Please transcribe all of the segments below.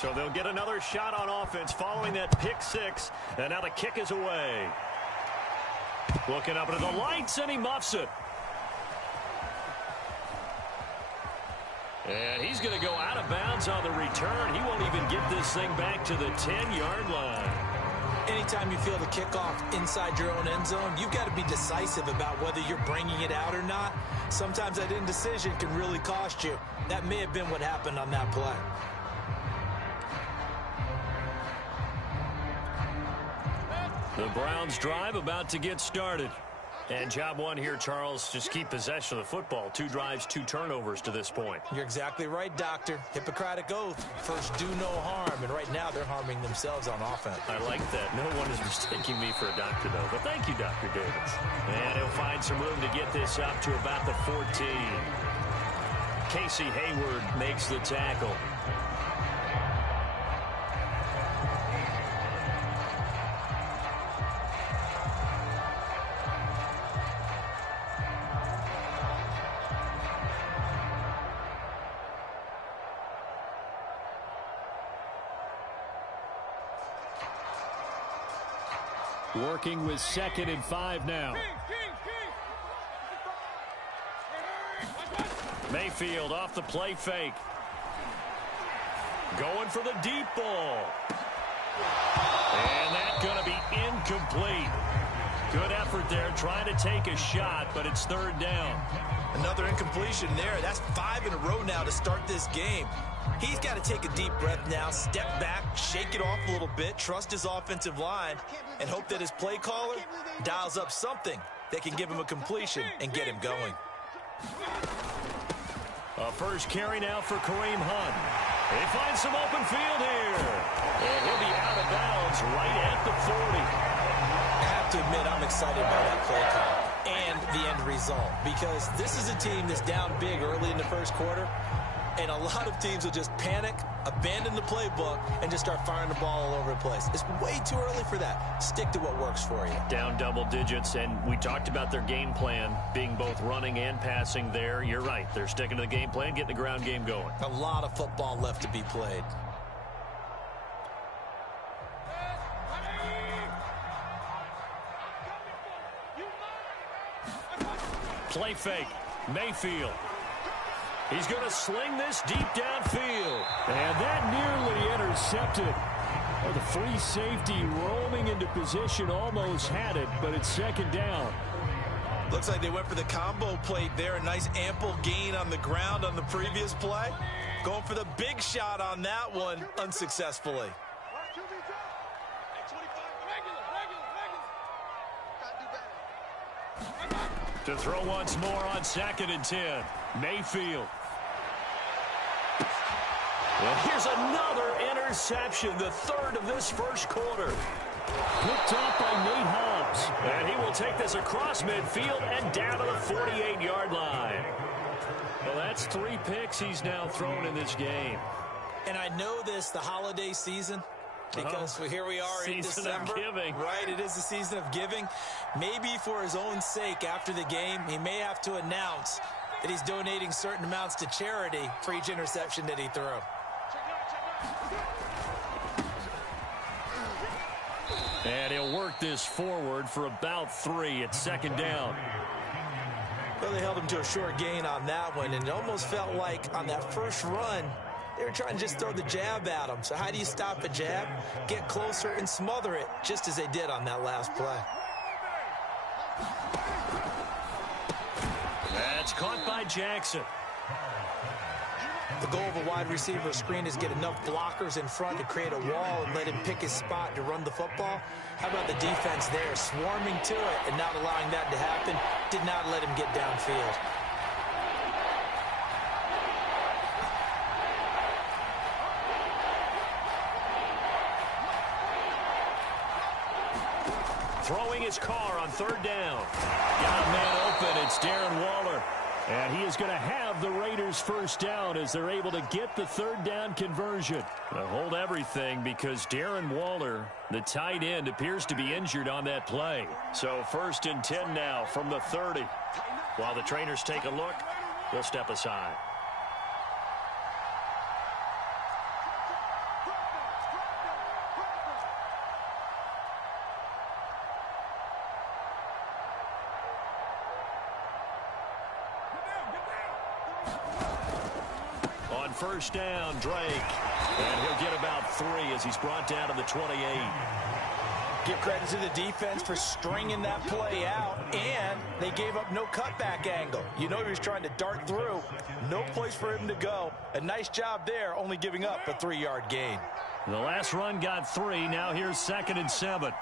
So they'll get another shot on offense following that pick six. And now the kick is away. Looking up into the lights, and he muffs it. And he's going to go out of bounds on the return. He won't even get this thing back to the 10-yard line. Anytime you feel the kickoff inside your own end zone, you've got to be decisive about whether you're bringing it out or not. Sometimes that indecision can really cost you. That may have been what happened on that play. The Browns drive about to get started. And job one here, Charles, just keep possession of the football. 2 drives, 2 turnovers to this point. You're exactly right, Doctor. Hippocratic oath. First, do no harm. And right now, they're harming themselves on offense. I like that. No one is mistaking me for a doctor, though. But thank you, Dr. Davis. And he'll find some room to get this up to about the 14. Casey Hayward makes the tackle. Working with 2nd and 5 now. Mayfield off the play fake. Going for the deep ball. And that's going to be incomplete. Good effort there trying to take a shot, but it's 3rd down. Another incompletion there. That's 5 in a row now to start this game. He's got to take a deep breath now, step back, shake it off a little bit, trust his offensive line, and hope that his play caller dials up something that can give him a completion and get him going. A first carry now for Kareem Hunt. He finds some open field here. And he'll be out of bounds right at the 40. I have to admit, I'm excited by that play call and the end result, because this is a team that's down big early in the first quarter, and a lot of teams will just panic, abandon the playbook, and just start firing the ball all over the place. It's way too early for that. Stick to what works for you. Down double digits, and we talked about their game plan being both running and passing there. You're right. They're sticking to the game plan, getting the ground game going. A lot of football left to be played. Play fake. Mayfield. He's going to sling this deep downfield. And that nearly intercepted. Oh, the free safety roaming into position almost had it, but it's 2nd down. Looks like they went for the combo plate there. A nice ample gain on the ground on the previous play. Going for the big shot on that one unsuccessfully. To throw once more on 2nd and 10. Mayfield. Well, here's another interception, the 3rd of this first quarter. Picked up by Nate Hobbs. And he will take this across midfield and down to the 48-yard line. Well, that's 3 picks he's now thrown in this game. And I know this, the holiday season, because here we are in December. Season of giving. Right, it is the season of giving. Maybe for his own sake after the game, he may have to announce that he's donating certain amounts to charity for each interception that he threw. And he'll work this forward for about 3 at 2nd down. Well, they held him to a short gain on that one, and it almost felt like on that first run, they were trying to just throw the jab at him. So how do you stop a jab? Get closer and smother it, just as they did on that last play. That's caught by Jackson. The goal of a wide receiver screen is get enough blockers in front to create a wall and let him pick his spot to run the football. How about the defense there, swarming to it and not allowing that to happen? Did not let him get downfield. Throwing his car on 3rd down. Got a man open. It's Darren Waller. And he is going to have the Raiders first down as they're able to get the 3rd down conversion. Now hold everything because Darren Waller, the tight end, appears to be injured on that play. So 1st and 10 now from the 30. While the trainers take a look, we'll step aside. first down, Drake. And he'll get about 3 as he's brought down to the 28. Give credit to the defense for stringing that play out, and they gave up no cutback angle. You know he was trying to dart through. No place for him to go. A nice job there, only giving up a 3-yard gain. The last run got 3. Now here's 2nd and 7.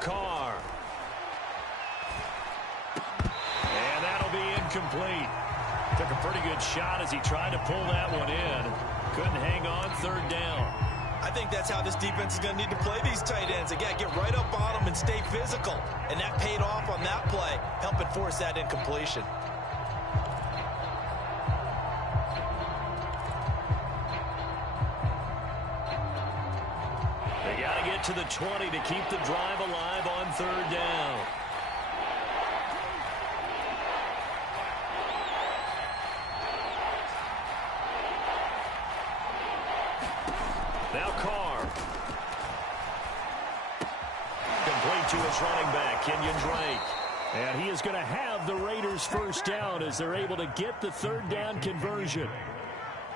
Carr. And that'll be incomplete. Took a pretty good shot as he tried to pull that one in. Couldn't hang on 3rd down. I think that's how this defense is going to need to play these tight ends. Again, get right up on them and stay physical. And that paid off on that play, helping force that incompletion. They got to get to the 20 to keep the drive alive on 3rd down. Now Carr. Complete to his running back, Kenyon Drake. And he is going to have the Raiders first down as they're able to get the 3rd down conversion.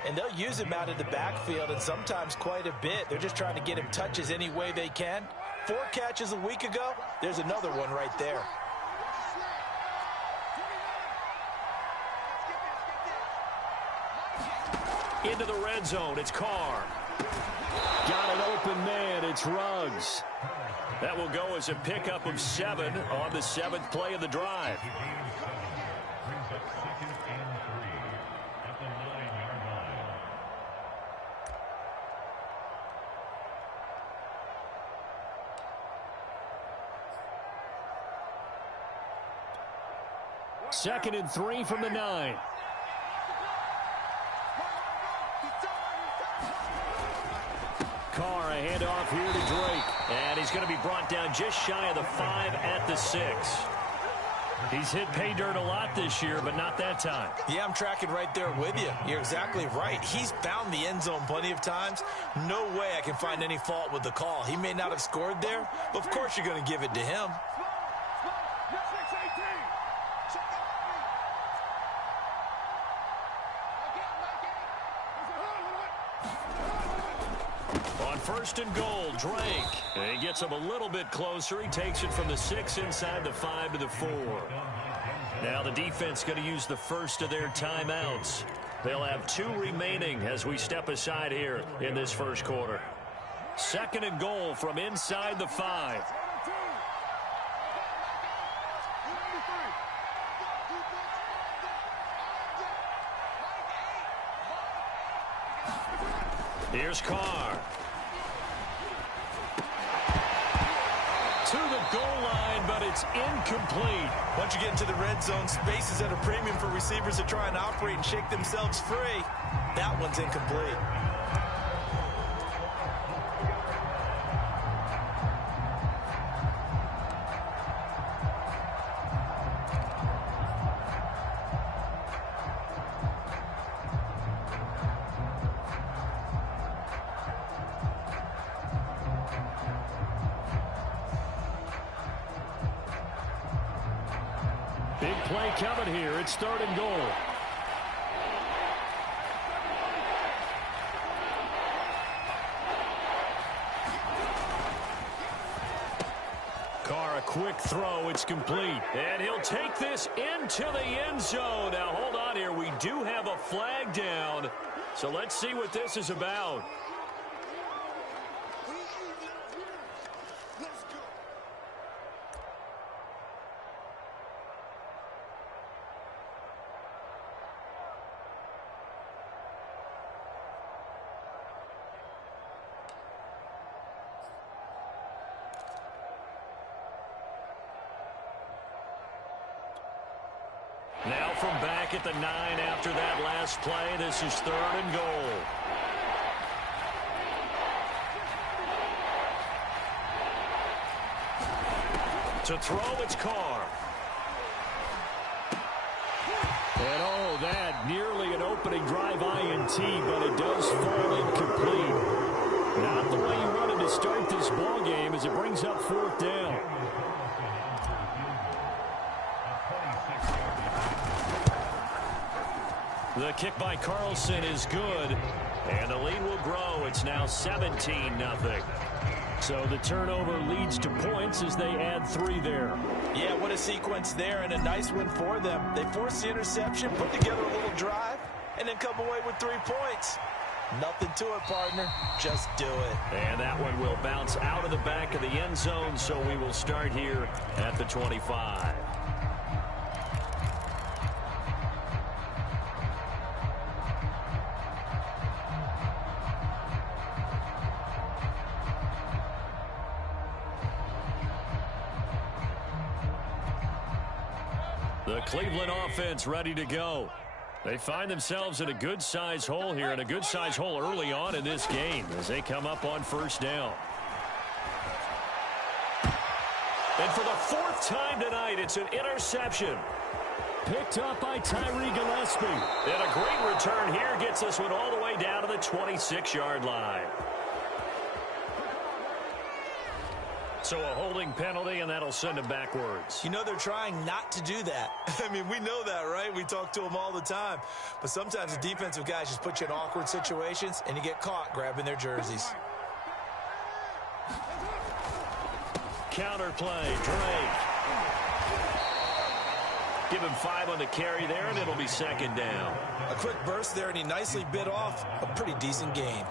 And they'll use him out of the backfield, and sometimes quite a bit. They're just trying to get him touches any way they can. 4 catches a week ago. There's another one right there. Into the red zone, it's Carr. Got an open man, it's Ruggs. That will go as a pickup of 7 on the 7th play of the drive. Second and 3 from the 9. Carr, a handoff here to Drake. And he's going to be brought down just shy of the 5 at the 6. He's hit pay dirt a lot this year, but not that time. Yeah, I'm tracking right there with you. You're exactly right. He's found the end zone plenty of times. No way I can find any fault with the call. He may not have scored there, but of course you're going to give it to him. First and goal, Drake. And he gets him a little bit closer. He takes it from the 6 inside the 5 to the 4. Now the defense going to use the first of their timeouts. They'll have 2 remaining as we step aside here in this first quarter. Second and goal from inside the 5. Here's Carr. To the goal line, but it's incomplete. Once you get into the red zone, space is at a premium for receivers to try and operate and shake themselves free. That one's incomplete. Big play coming here. It's 3rd and goal. Carr, a quick throw. It's complete. And he'll take this into the end zone. Now, hold on here. We do have a flag down. So let's see what this is about. Now from back at the 9 after that last play, this is 3rd and goal. To throw, it's Carr. And oh, that nearly opening drive INT, but it does fall incomplete. Not the way you wanted to start this ball game as it brings up fourth down. The kick by Carlson is good, and the lead will grow. It's now 17-0. So the turnover leads to points as they add 3 there. Yeah, what a sequence there, and a nice win for them. They forced the interception, put together a little drive, and then come away with 3 points. Nothing to it, partner. Just do it. And that one will bounce out of the back of the end zone, so we will start here at the 25. The Cleveland offense ready to go. They find themselves in a good-sized hole here, and a good-sized hole early on in this game as they come up on first down. And for the 4th time tonight, it's an interception. Picked up by Tyree Gillespie. And a great return here gets this one all the way down to the 26-yard line. So a holding penalty, and that'll send him backwards. You know, they're trying not to do that. I mean, we know that, right? We talk to them all the time. But sometimes the defensive guys just put you in awkward situations, and you get caught grabbing their jerseys. Counter play, Drake. Give him 5 on the carry there, and it'll be second down. A quick burst there, and he nicely bit off a pretty decent gain.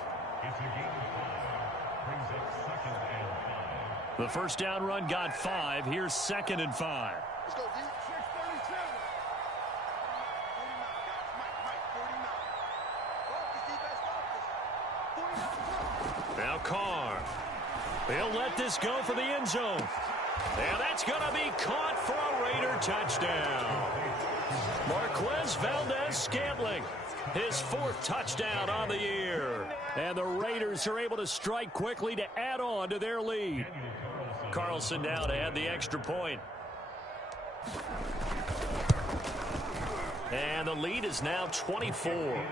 The first down run got 5. Here's 2nd and 5. Let's go, D. 637. Now Carr. He'll let this go for the end zone. And that's going to be caught for a Raider touchdown. Marquez Valdez-Scantling, his 4th touchdown on the year. And the Raiders are able to strike quickly to add on to their lead. Carlson now to add the extra point. And the lead is now 24.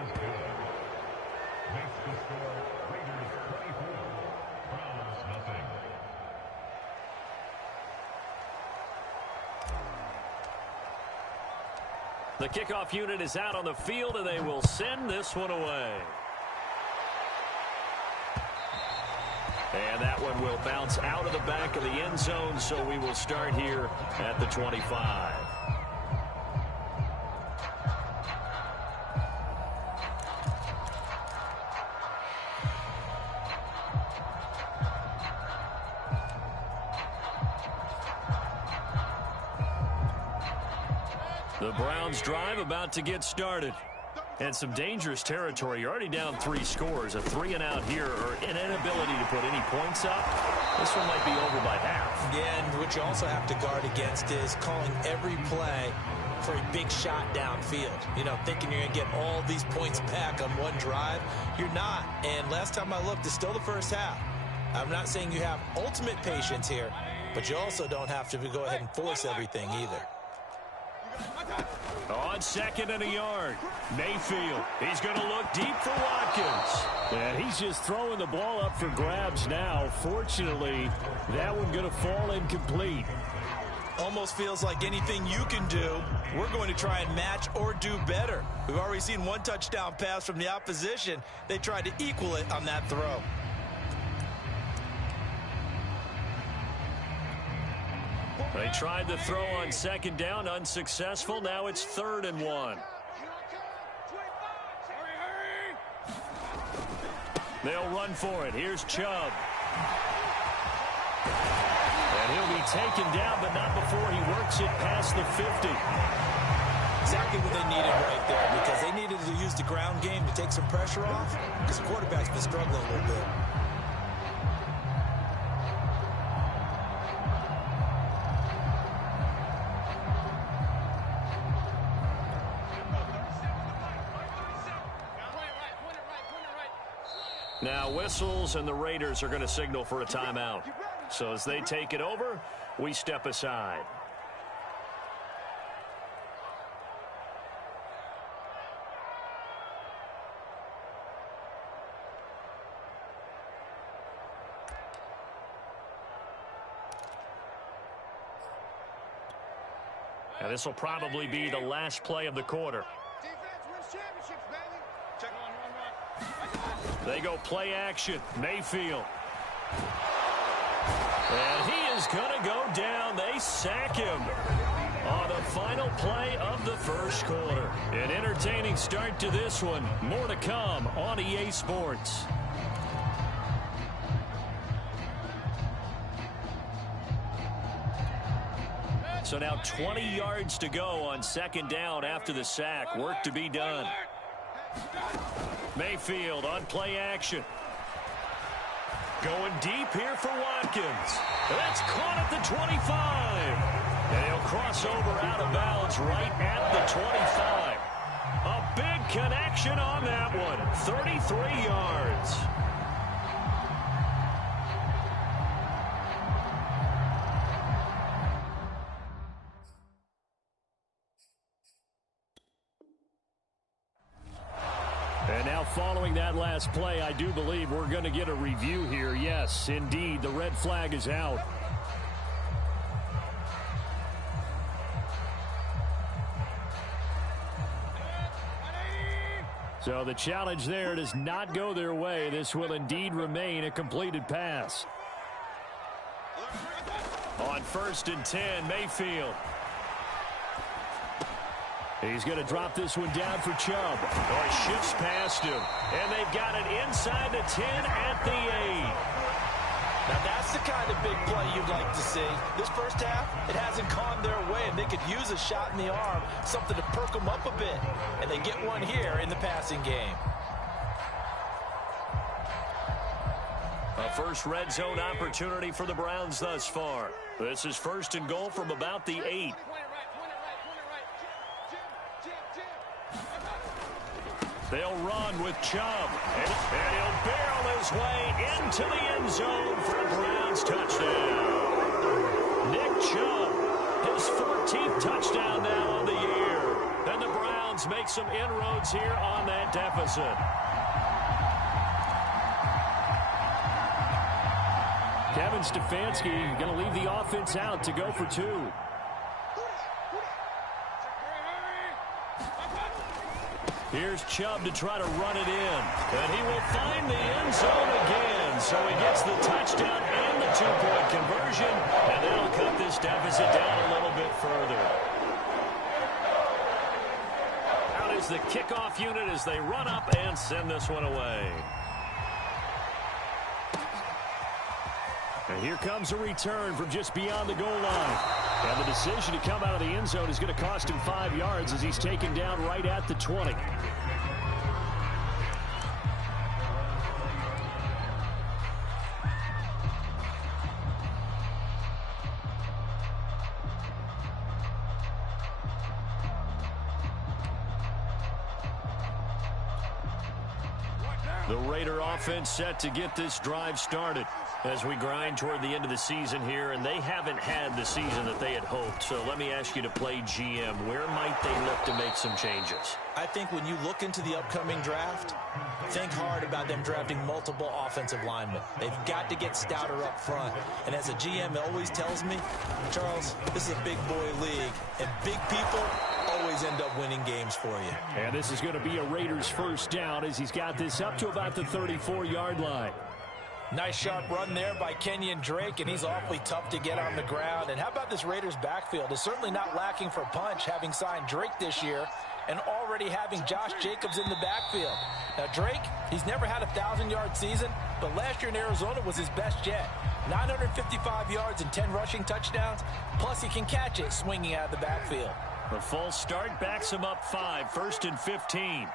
The kickoff unit is out on the field, and they will send this one away. And that one will bounce out of the back of the end zone, so we will start here at the 25. The Browns drive about to get started. And some dangerous territory. You're already down 3 scores. A 3-and-out here, or an inability to put any points up. This one might be over by half. Yeah, and what you also have to guard against is calling every play for a big shot downfield. You know, thinking you're going to get all these points back on one drive. You're not. And last time I looked, it's still the first half. I'm not saying you have ultimate patience here, but you also don't have to go ahead and force everything either. On 2nd and a yard, Mayfield. He's going to look deep for Watkins. And he's just throwing the ball up for grabs now. Fortunately, that one going to fall incomplete. Almost feels like anything you can do, we're going to try and match or do better. We've already seen 1 touchdown pass from the opposition. They tried to equal it on that throw. They tried the throw on 2nd down, unsuccessful. Now it's 3rd and 1. They'll run for it. Here's Chubb. And he'll be taken down, but not before he works it past the 50. Exactly what they needed right there, because they needed to use the ground game to take some pressure off, because the quarterback's been struggling a little bit. Now whistles, and the Raiders are going to signal for a timeout. So as they take it over, we step aside. And this will probably be the last play of the quarter. Defense wins championships, baby. Check on, run. They go play action. Mayfield. And he is going to go down. They sack him on the final play of the first quarter. An entertaining start to this one. More to come on EA Sports. So now 20 yards to go on second down after the sack. Work to be done. Mayfield on play action. Going deep here for Watkins. That's caught at the 25. And he'll cross over out of bounds right at the 25. A big connection on that one. 33 yards. And now following that last play, I do believe we're going to get a review here. Yes, indeed, the red flag is out. So the challenge there does not go their way. This will indeed remain a completed pass. On 1st and 10, Mayfield. He's going to drop this one down for Chubb. Or shifts past him. And they've got it inside the 10 at the 8. Now that's the kind of big play you'd like to see. This first half, it hasn't gone their way, and they could use a shot in the arm, something to perk them up a bit. And they get one here in the passing game. A first red zone opportunity for the Browns thus far. This is 1st and goal from about the 8. They'll run with Chubb. And he'll barrel his way into the end zone for a Browns touchdown. Nick Chubb, his 14th touchdown now on the year. And the Browns make some inroads here on that deficit. Kevin Stefanski going to leave the offense out to go for 2. Here's Chubb to try to run it in. And he will find the end zone again. So he gets the touchdown and the 2-point conversion. And that'll cut this deficit down a little bit further. Out is the kickoff unit as they run up and send this one away. And here comes a return from just beyond the goal line. And the decision to come out of the end zone is going to cost him 5 yards as he's taken down right at the 20. The Raider offense set to get this drive started as we grind toward the end of the season here, and they haven't had the season that they had hoped. So let me ask you to play GM. Where might they look to make some changes? I think when you look into the upcoming draft, think hard about them drafting multiple offensive linemen. They've got to get stouter up front. And as a GM always tells me, Charles, this is a big boy league, and big people always end up winning games for you. And this is going to be a Raiders first down as he's got this up to about the 34-yard line. Nice sharp run there by Kenyon Drake, and he's awfully tough to get on the ground. And how about this Raiders backfield? It's certainly not lacking for punch, having signed Drake this year and already having Josh Jacobs in the backfield. Now, Drake, he's never had a 1,000-yard season, but last year in Arizona was his best yet. 955 yards and 10 rushing touchdowns, plus he can catch it swinging out of the backfield. The full start backs him up 5, 1st and 15.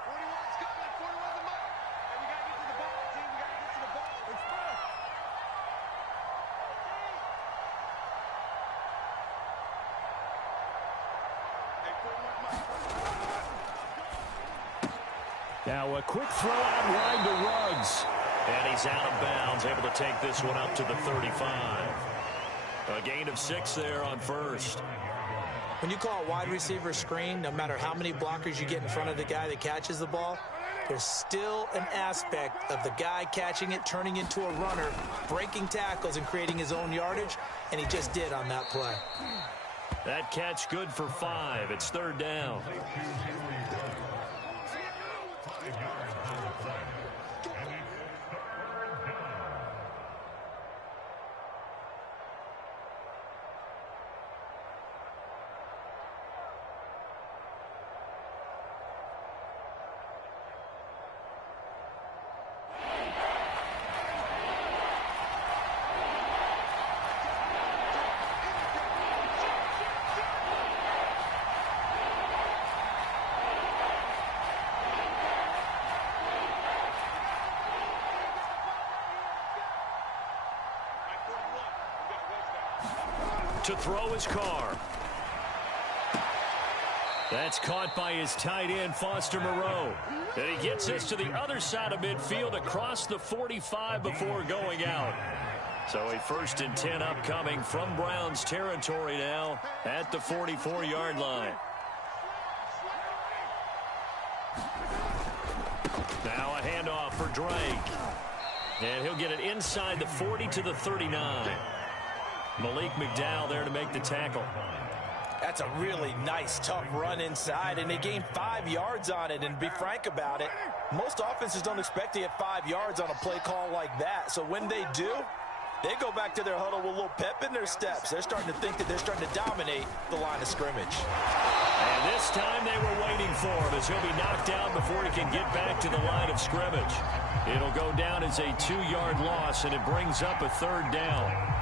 Now a quick throw out wide to Ruggs. And he's out of bounds, able to take this one up to the 35. A gain of 6 there on first. When you call a wide receiver screen, no matter how many blockers you get in front of the guy that catches the ball, there's still an aspect of the guy catching it, turning into a runner, breaking tackles and creating his own yardage, and he just did on that play. That catch good for 5. It's third down. To throw his car. That's caught by his tight end, Foster Moreau. And he gets this to the other side of midfield across the 45 before going out. So a 1st and 10 upcoming from Browns territory now at the 44-yard line. Now a handoff for Drake. And he'll get it inside the 40 to the 39. Malik McDowell there to make the tackle. That's a really nice, tough run inside, and they gained 5 yards on it. And to be frank about it, most offenses don't expect to get 5 yards on a play call like that. So when they do, they go back to their huddle with a little pep in their steps. They're starting to think that they're starting to dominate the line of scrimmage. And this time they were waiting for him as he'll be knocked down before he can get back to the line of scrimmage. It'll go down as a 2-yard loss, and it brings up a third down.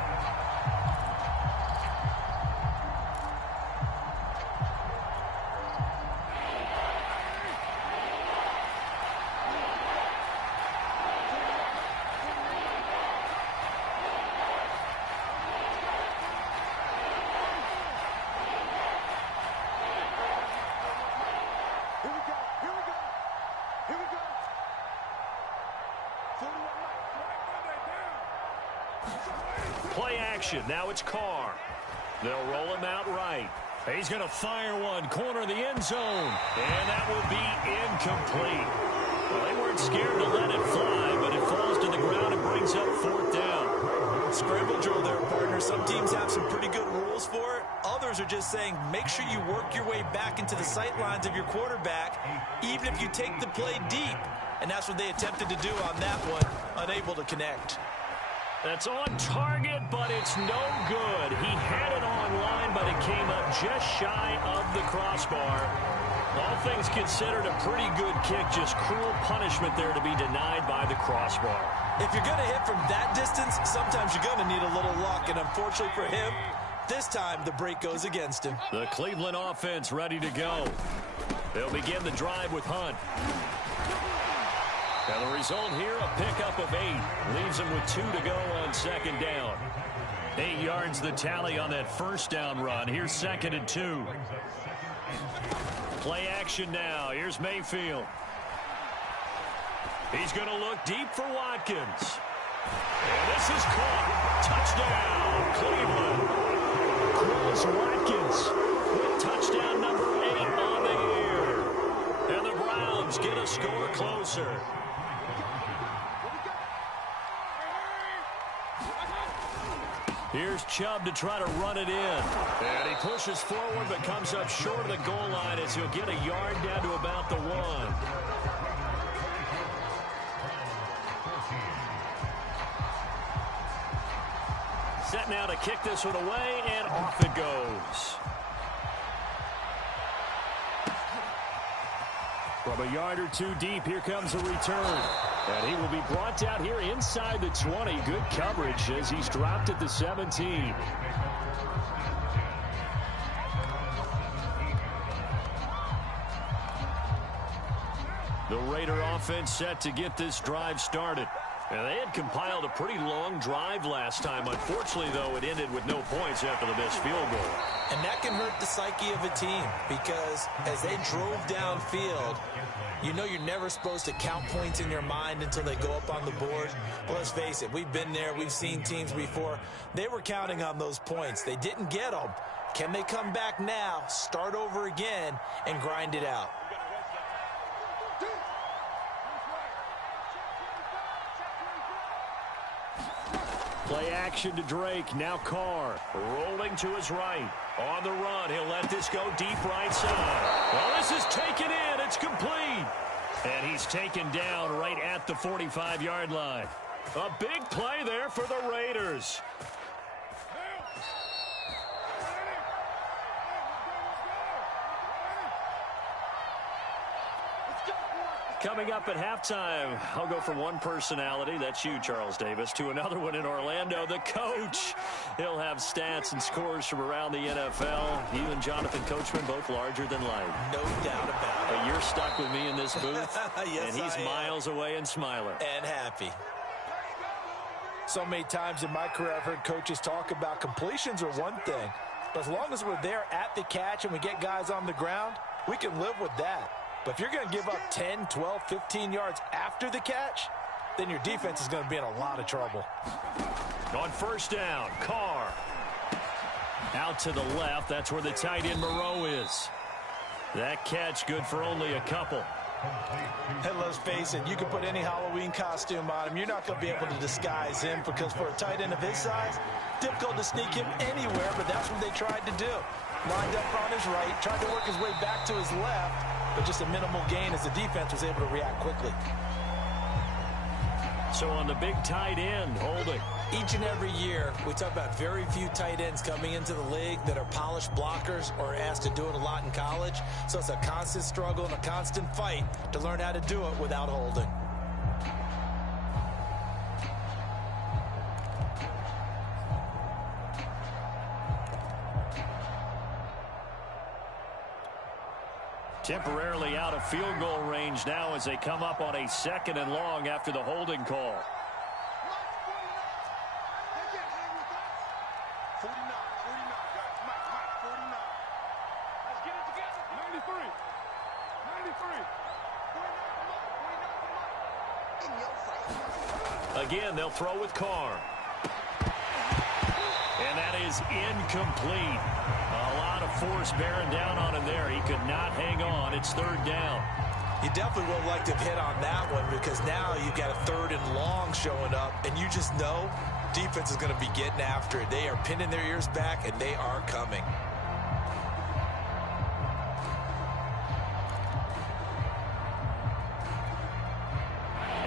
Play action. Now it's Carr. They'll roll him out right. He's going to fire one. Corner of the end zone. And that will be incomplete. Well, they weren't scared to let it fly, but it falls to the ground and brings up 4th down. Scramble drill there, partner. Some teams have some pretty good rules for it. Others are just saying make sure you work your way back into the sight lines of your quarterback, even if you take the play deep. And that's what they attempted to do on that one, unable to connect. That's on target, but it's no good. He had it online, but it came up just shy of the crossbar. All things considered, a pretty good kick, just cruel punishment there to be denied by the crossbar. If you're going to hit from that distance, sometimes you're going to need a little luck, and unfortunately for him, this time the break goes against him. The Cleveland offense ready to go. They'll begin the drive with Hunt. Now the result here, a pickup of 8. Leaves him with 2 to go on 2nd down. 8 yards the tally on that 1st down run. Here's 2nd and 2. Play action now. Here's Mayfield. He's going to look deep for Watkins. And this is caught. Touchdown, Cleveland. Chris Watkins with touchdown number 8 on the year. And the Browns get a score closer. Here's Chubb to try to run it in. And he pushes forward but comes up short of the goal line as he'll get a yard down to about the 1. Set now to kick this one away, and off it goes. From a yard or 2 deep, here comes a return. And he will be brought down here inside the 20. Good coverage as he's dropped at the 17. The Raider offense set to get this drive started. And they had compiled a pretty long drive last time. Unfortunately, though, it ended with no points after the missed field goal. And that can hurt the psyche of a team because as they drove downfield, you know you're never supposed to count points in your mind until they go up on the board. But let's face it, we've been there. We've seen teams before. They were counting on those points. They didn't get them. Can they come back now, start over again, and grind it out? Play action to Drake. Now Carr rolling to his right. On the run. He'll let this go deep right side. Well, this is taken in. It's complete. And he's taken down right at the 45-yard line. A big play there for the Raiders. Coming up at halftime, I'll go from one personality, that's you, Charles Davis, to another one in Orlando, the coach. He'll have stats and scores from around the NFL. You and Jonathan Coachman, both larger than life. No doubt about it. But you're stuck with me in this booth, yes, and he's miles away and smiling. And happy. So many times in my career, I've heard coaches talk about completions are one thing. But as long as we're there at the catch and we get guys on the ground, we can live with that. But if you're going to give up 10, 12, 15 yards after the catch, then your defense is going to be in a lot of trouble. On first down, Carr. Out to the left. That's where the tight end Moreau is. That catch good for only a couple. And let's face it, you can put any Halloween costume on him. You're not going to be able to disguise him because for a tight end of his size, difficult to sneak him anywhere, but that's what they tried to do. Lined up on his right, tried to work his way back to his left, but just a minimal gain as the defense was able to react quickly. So on the big tight end, holding. Each and every year, we talk about very few tight ends coming into the league that are polished blockers or asked to do it a lot in college. So it's a constant struggle and a constant fight to learn how to do it without holding. Temporarily out of field goal range now as they come up on a 2nd and long after the holding call. 49, guys. Mike, 49. Let's get it together. 93. 49, in your face. Again, they'll throw with Carr. And that is incomplete. A lot of force bearing down on him there. He could not hang on. It's 3rd down. You definitely would like to have hit on that one because now you've got a 3rd and long showing up, and you just know defense is going to be getting after it. They are pinning their ears back, and they are coming.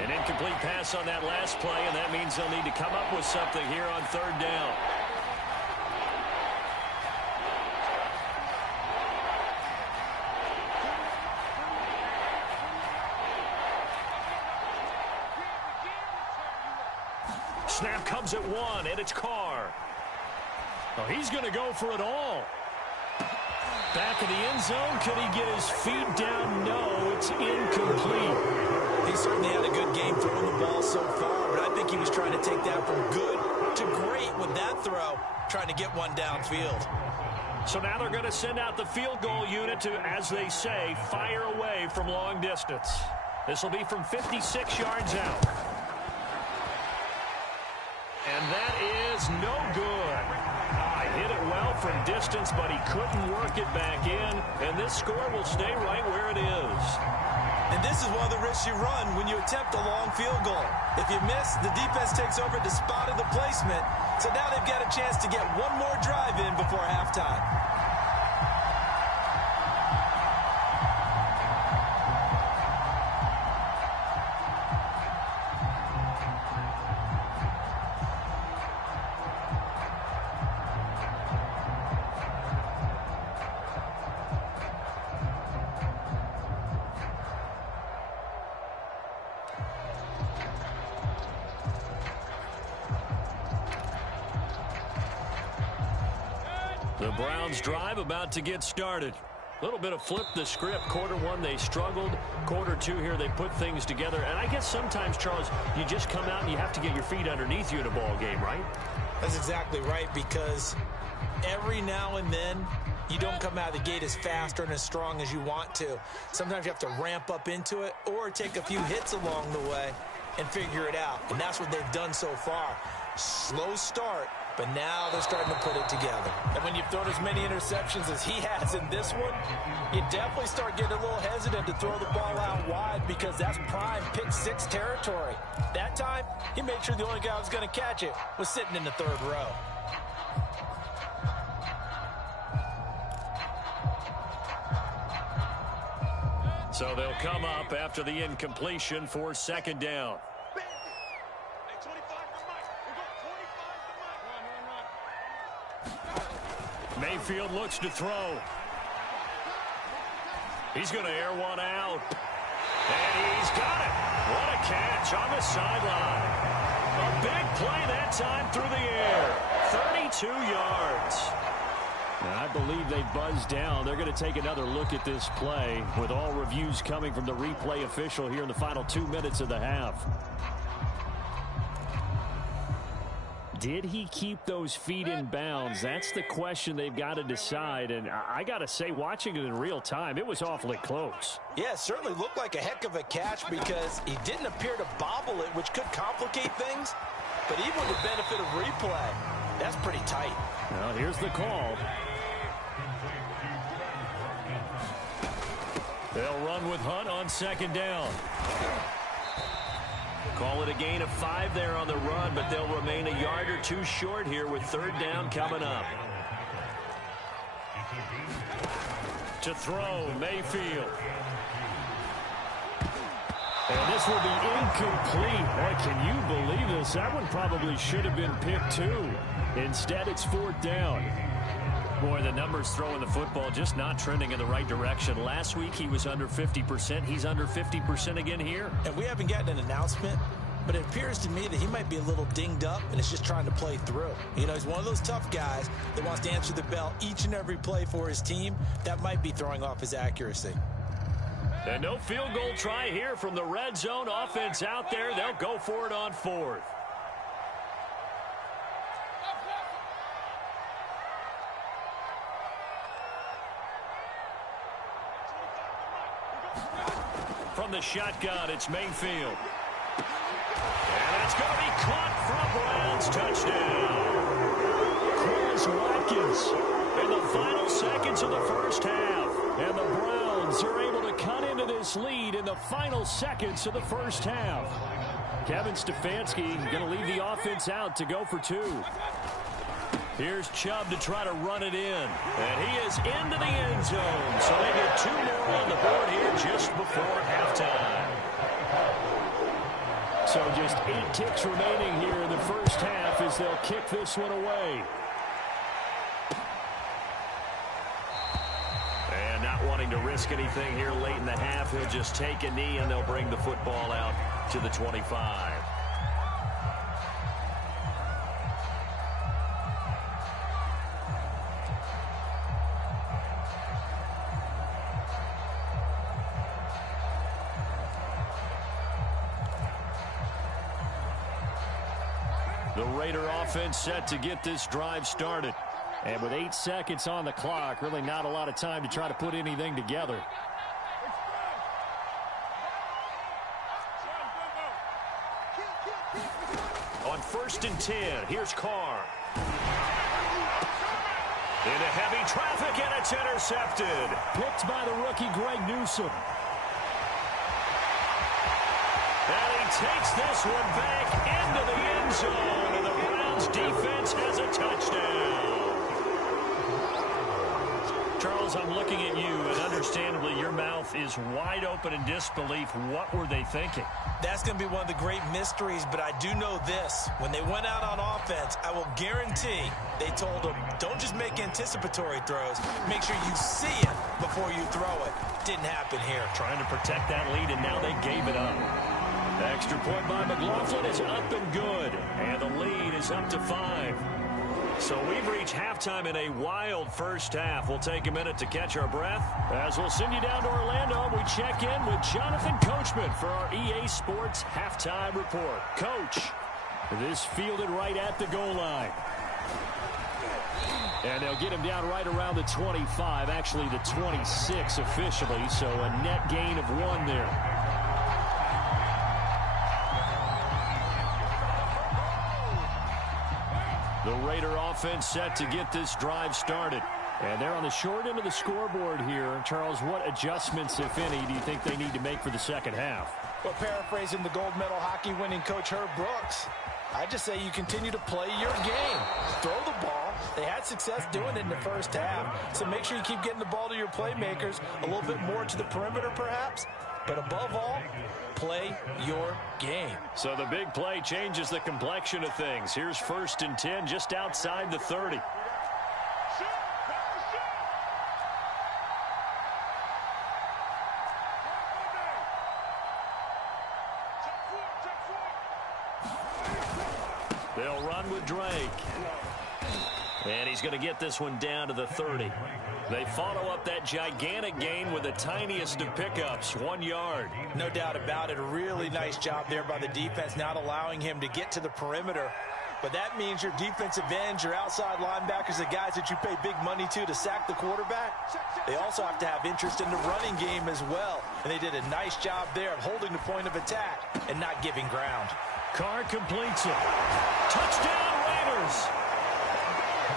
An incomplete pass on that last play, and that means they'll need to come up with something here on 3rd down. Snap comes at 1, and it's Carr. Oh, he's going to go for it all. Back in the end zone. Can he get his feet down? No, it's incomplete. He certainly had a good game throwing the ball so far, but I think he was trying to take that from good to great with that throw, trying to get one downfield. So now they're going to send out the field goal unit to, as they say, fire away from long distance. This will be from 56 yards out. And that is no good. Hit it well from distance, but he couldn't work it back in. And this score will stay right where it is. And this is one of the risks you run when you attempt a long field goal. If you miss, the defense takes over at the spot of the placement. So now they've got a chance to get one more drive in before halftime. The Browns drive about to get started. A little bit of flip the script. Quarter 1, they struggled. Quarter 2 here, they put things together. And I guess sometimes, Charles, you just come out and you have to get your feet underneath you in a ball game, right? That's exactly right, because every now and then you don't come out of the gate as fast or as strong as you want to. Sometimes you have to ramp up into it or take a few hits along the way and figure it out. And that's what they've done so far. Slow start, but now they're starting to put it together. And when you've thrown as many interceptions as he has in this one, you definitely start getting a little hesitant to throw the ball out wide because that's prime pick six territory. That time, he made sure the only guy who was going to catch it was sitting in the third row. So they'll come up after the incompletion for second down. Mayfield looks to throw. He's going to air one out. And he's got it. What a catch on the sideline. A big play that time through the air. 32 yards. And I believe they buzzed down. They're going to take another look at this play with all reviews coming from the replay official here in the final 2 minutes of the half. Did he keep those feet in bounds? That's the question they've got to decide. And I got to say, watching it in real time, it was awfully close. Yeah, it certainly looked like a heck of a catch because he didn't appear to bobble it, which could complicate things. But even with the benefit of replay, that's pretty tight. Well, here's the call. They'll run with Hunt on second down. Call it a gain of 5 there on the run, but they'll remain a yard or two short here with third down coming up. To throw, Mayfield. And this will be incomplete. Boy, can you believe this? That one probably should have been picked too. Instead, it's fourth down. Boy, the numbers throwing the football just not trending in the right direction. Last week, he was under 50%. He's under 50% again here. And we haven't gotten an announcement, but it appears to me that he might be a little dinged up and is just trying to play through. You know, he's one of those tough guys that wants to answer the bell each and every play for his team. That might be throwing off his accuracy. And no field goal try here from the red zone offense out there. They'll go for it on fourth. From the shotgun, it's Mayfield. And it's going to be caught for a Browns touchdown. Chris Watkins in the final seconds of the first half. And the Browns are able to cut into this lead in the final seconds of the first half. Kevin Stefanski going to leave the offense out to go for 2. Here's Chubb to try to run it in. And he is into the end zone. So they get 2 more on the board here just before halftime. So just 8 ticks remaining here in the first half as they'll kick this one away. And not wanting to risk anything here late in the half, he'll just take a knee and they'll bring the football out to the 25. The Raider offense set to get this drive started. And with 8 seconds on the clock, really not a lot of time to try to put anything together. On 1st and 10, here's Carr. Into heavy traffic, and it's intercepted. Picked by the rookie Greg Newsome. And he takes this one back into the end zone, and the Browns defense has a touchdown. Charles, I'm looking at you, and understandably your mouth is wide open in disbelief. What were they thinking? That's going to be one of the great mysteries, but I do know this. When they went out on offense, I will guarantee they told them, don't just make anticipatory throws. Make sure you see it before you throw it. Didn't happen here. Trying to protect that lead, and now they gave it up. The extra point by McLaughlin is up and good, and the lead is up to 5. So we've reached halftime in a wild first half. We'll take a minute to catch our breath as we'll send you down to Orlando. We check in with Jonathan Coachman for our EA Sports Halftime Report. Coach, this fielded right at the goal line. And they'll get him down right around the 25, actually the 26 officially, so a net gain of 1 there. The Raider offense set to get this drive started. And they're on the short end of the scoreboard here. Charles, what adjustments, if any, do you think they need to make for the second half? Well, paraphrasing the gold medal hockey winning coach Herb Brooks, I just say you continue to play your game. Throw the ball. They had success doing it in the first half. So make sure you keep getting the ball to your playmakers, a little bit more to the perimeter perhaps. But above all, play your game. So the big play changes the complexion of things. Here's 1st and 10 just outside the 30. They'll run with Drake. And he's going to get this one down to the 30. They follow up that gigantic gain with the tiniest of pickups, 1 yard. No doubt about it. A really nice job there by the defense, not allowing him to get to the perimeter. But that means your defensive ends, your outside linebackers, the guys that you pay big money to sack the quarterback, they also have to have interest in the running game as well. And they did a nice job there of holding the point of attack and not giving ground. Carr completes it. Touchdown, Raiders.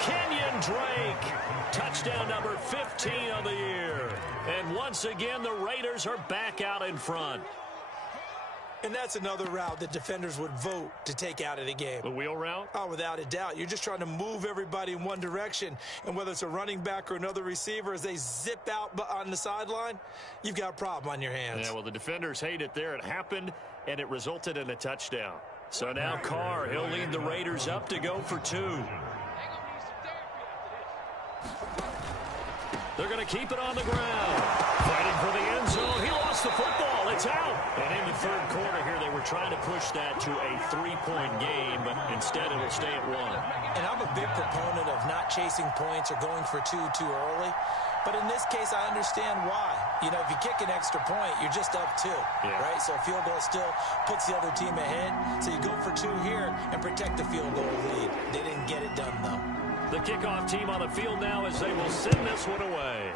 Kenyon Drake. Touchdown number 15 of the year. And once again, the Raiders are back out in front. And that's another route that defenders would vote to take out of the game. The wheel route? Oh, without a doubt. You're just trying to move everybody in one direction. And whether it's a running back or another receiver, as they zip out on the sideline, you've got a problem on your hands. Yeah, well, the defenders hate it there. It happened, and it resulted in a touchdown. So now Carr, he'll lead the Raiders up to go for 2. They're going to keep it on the ground. Fighting for the end zone. He lost the football. It's out. And in the third quarter here, they were trying to push that to a 3-point game, but instead it'll stay at 1. And I'm a big proponent of not chasing points or going for 2 too early. But in this case, I understand why. You know, if you kick an extra point, you're just up 2, right? So a field goal still puts the other team ahead. So you go for 2 here and protect the field goal lead. They didn't get it done, though. The kickoff team on the field now as they will send this one away.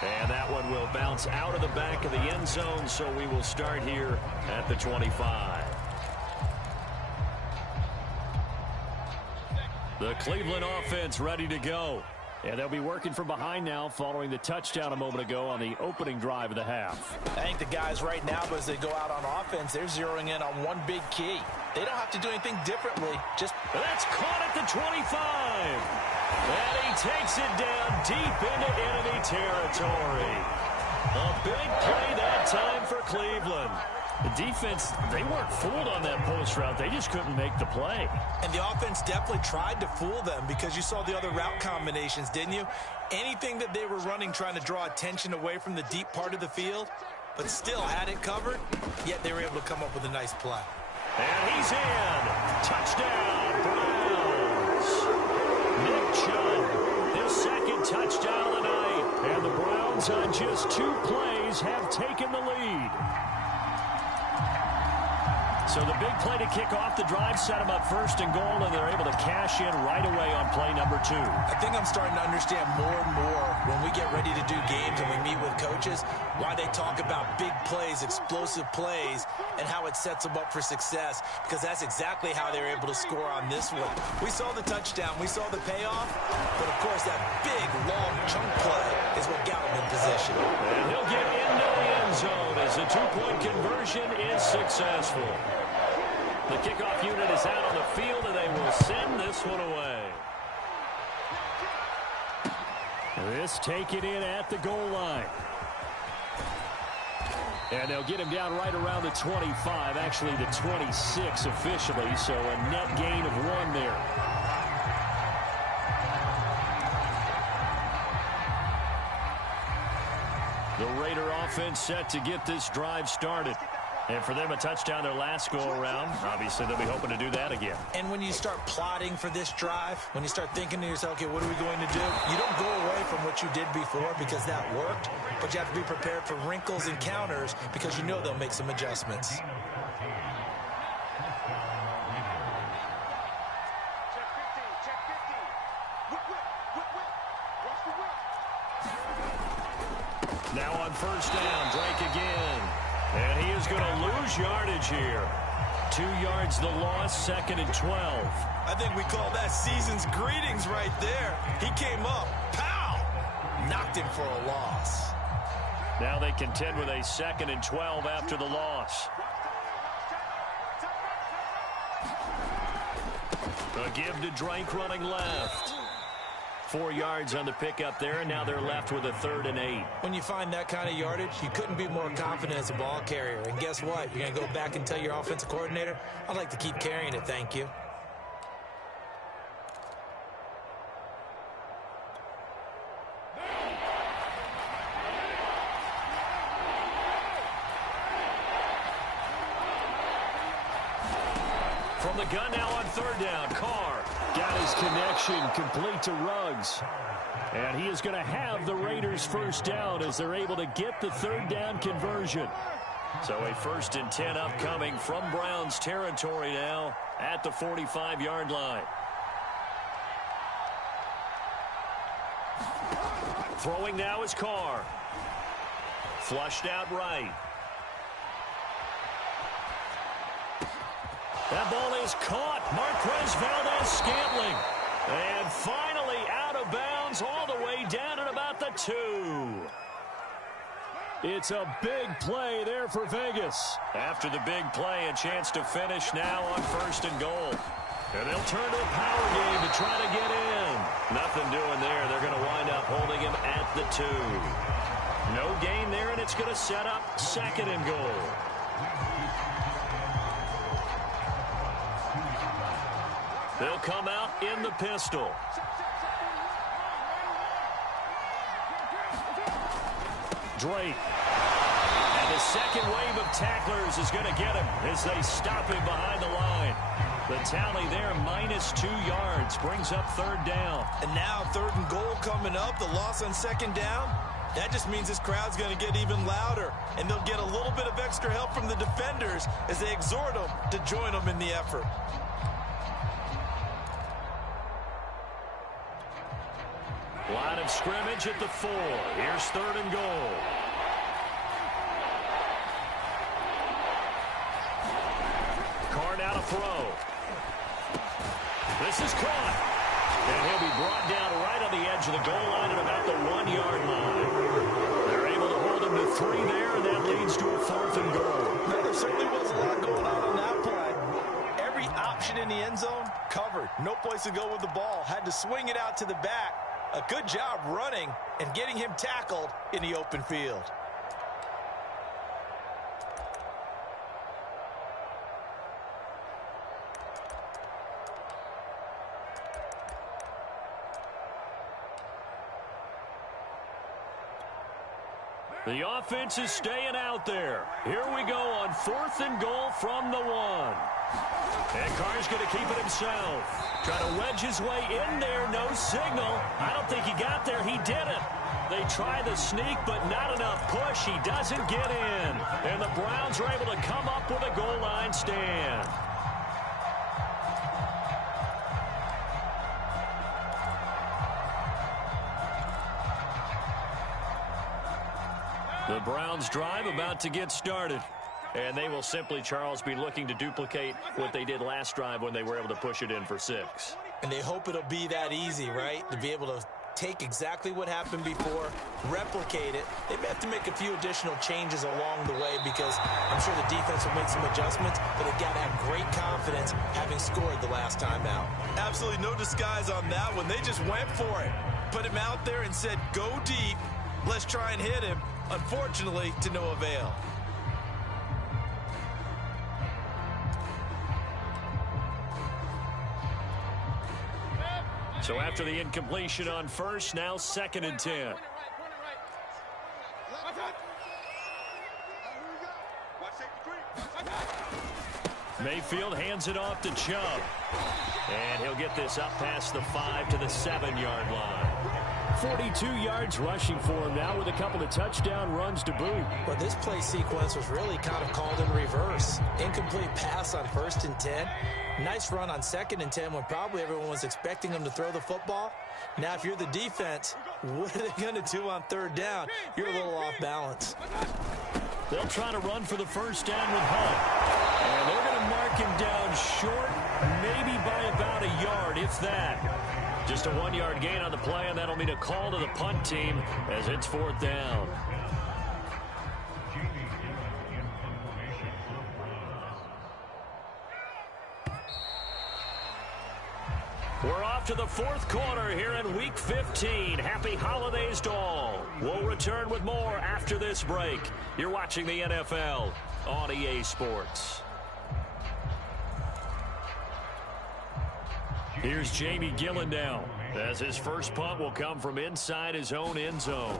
And that one will bounce out of the back of the end zone, so we will start here at the 25. The Cleveland offense ready to go. And they'll be working from behind now following the touchdown a moment ago on the opening drive of the half. I think the guys right now, as they go out on offense, they're zeroing in on one big key. They don't have to do anything differently. That's caught at the 25. And he takes it down deep into enemy territory. A big play that time for Cleveland. The defense, they weren't fooled on that post route. They just couldn't make the play. And the offense definitely tried to fool them because you saw the other route combinations, didn't you? Anything that they were running trying to draw attention away from the deep part of the field, but still had it covered, yet they were able to come up with a nice play. And he's in. Touchdown, Browns. Nick Chubb, his second touchdown of the night. And the Browns on just 2 plays have taken the lead. So the big play to kick off the drive set them up 1st and goal, and they're able to cash in right away on play number 2. I think I'm starting to understand more and more when we get ready to do games and we meet with coaches why they talk about big plays, explosive plays, and how it sets them up for success, because that's exactly how they were able to score on this one. We saw the touchdown, we saw the payoff, but of course that big, long chunk play is what got him in position. And he'll get into the end zone as the 2-point conversion is successful. The kickoff unit is out on the field, and they will send this one away. This taken in at the goal line. And they'll get him down right around the 25, actually the 26 officially, so a net gain of 1 there. The Raider offense set to get this drive started. And for them, a touchdown their last go-around. Obviously, they'll be hoping to do that again. And when you start plotting for this drive, when you start thinking to yourself, okay, what are we going to do? You don't go away from what you did before because that worked, but you have to be prepared for wrinkles and counters because you know they'll make some adjustments. Now on 1st down, Drake again. And he is going to lose yardage here. 2 yards the loss, 2nd and 12. I think we call that season's greetings right there. He came up, pow! Knocked him for a loss. Now they contend with a 2nd and 12 after the loss. A give to Drake running left. 4 yards on the pickup there, and now they're left with a 3rd and 8. When you find that kind of yardage, you couldn't be more confident as a ball carrier. And guess what? You're going to go back and tell your offensive coordinator, I'd like to keep carrying it, thank you. From the gun now on 3rd down, Carr got his connection complete to Ruggs. And he is going to have the Raiders first down as they're able to get the 3rd down conversion. So a 1st and 10 upcoming from Browns territory now at the 45-yard line. Throwing now is Carr. Flushed out right. That ball is caught. Marquez Valdez-Scantling. And finally out of bounds all the way down at about the 2. It's a big play there for Vegas. After the big play, a chance to finish now on 1st and goal. And they'll turn to a power game to try to get in. Nothing doing there. They're going to wind up holding him at the 2. No gain there, and it's going to set up 2nd and goal. They'll come out in the pistol. Drake. And the second wave of tacklers is going to get him as they stop him behind the line. The tally there, -2 yards, brings up 3rd down. And now 3rd and goal coming up, the loss on 2nd down. That just means this crowd's going to get even louder, and they'll get a little bit of extra help from the defenders as they exhort them to join them in the effort. Line of scrimmage at the 4. Here's 3rd and goal. Carr now to throw. This is caught. And he'll be brought down right on the edge of the goal line at about the 1-yard line. They're able to hold him to 3 there, and that leads to a 4th and goal. There certainly was a lot going on that play. Every option in the end zone covered. No place to go with the ball. Had to swing it out to the back. A good job running and getting him tackled in the open field. The offense is staying out there. Here we go on 4th and goal from the 1. And Carr's going to keep it himself. Trying to wedge his way in there. No signal. I don't think he got there. He didn't. They try the sneak, but not enough push. He doesn't get in. And the Browns are able to come up with a goal line stand. The Browns drive about to get started. And they will simply, Charles, be looking to duplicate what they did last drive when they were able to push it in for 6. And they hope it'll be that easy, right? To be able to take exactly what happened before, replicate it. They may have to make a few additional changes along the way because I'm sure the defense will make some adjustments, but they've got to have great confidence having scored the last time out. Absolutely no disguise on that one. They just went for it. Put him out there and said, go deep. Let's try and hit him. Unfortunately, to no avail. So after the incompletion on 1st, now 2nd and 10. Mayfield hands it off to Chubb. And he'll get this up past the 5 to the 7-yard line. 42 yards rushing for him now with a couple of touchdown runs to boot. But this play sequence was really kind of called in reverse. Incomplete pass on 1st and 10. Nice run on 2nd and 10 when probably everyone was expecting him to throw the football. Now, if you're the defense, what are they going to do on 3rd down? You're a little off balance. They'll try to run for the first down with Hunt. And they're going to mark second down short, maybe by about a yard, if that. Just a 1-yard gain on the play, and that'll mean a call to the punt team as it's 4th down. We're off to the 4th quarter here in Week 15. Happy holidays to all. We'll return with more after this break. You're watching the NFL on EA Sports. Here's Jamie Gillen now, as his first punt will come from inside his own end zone.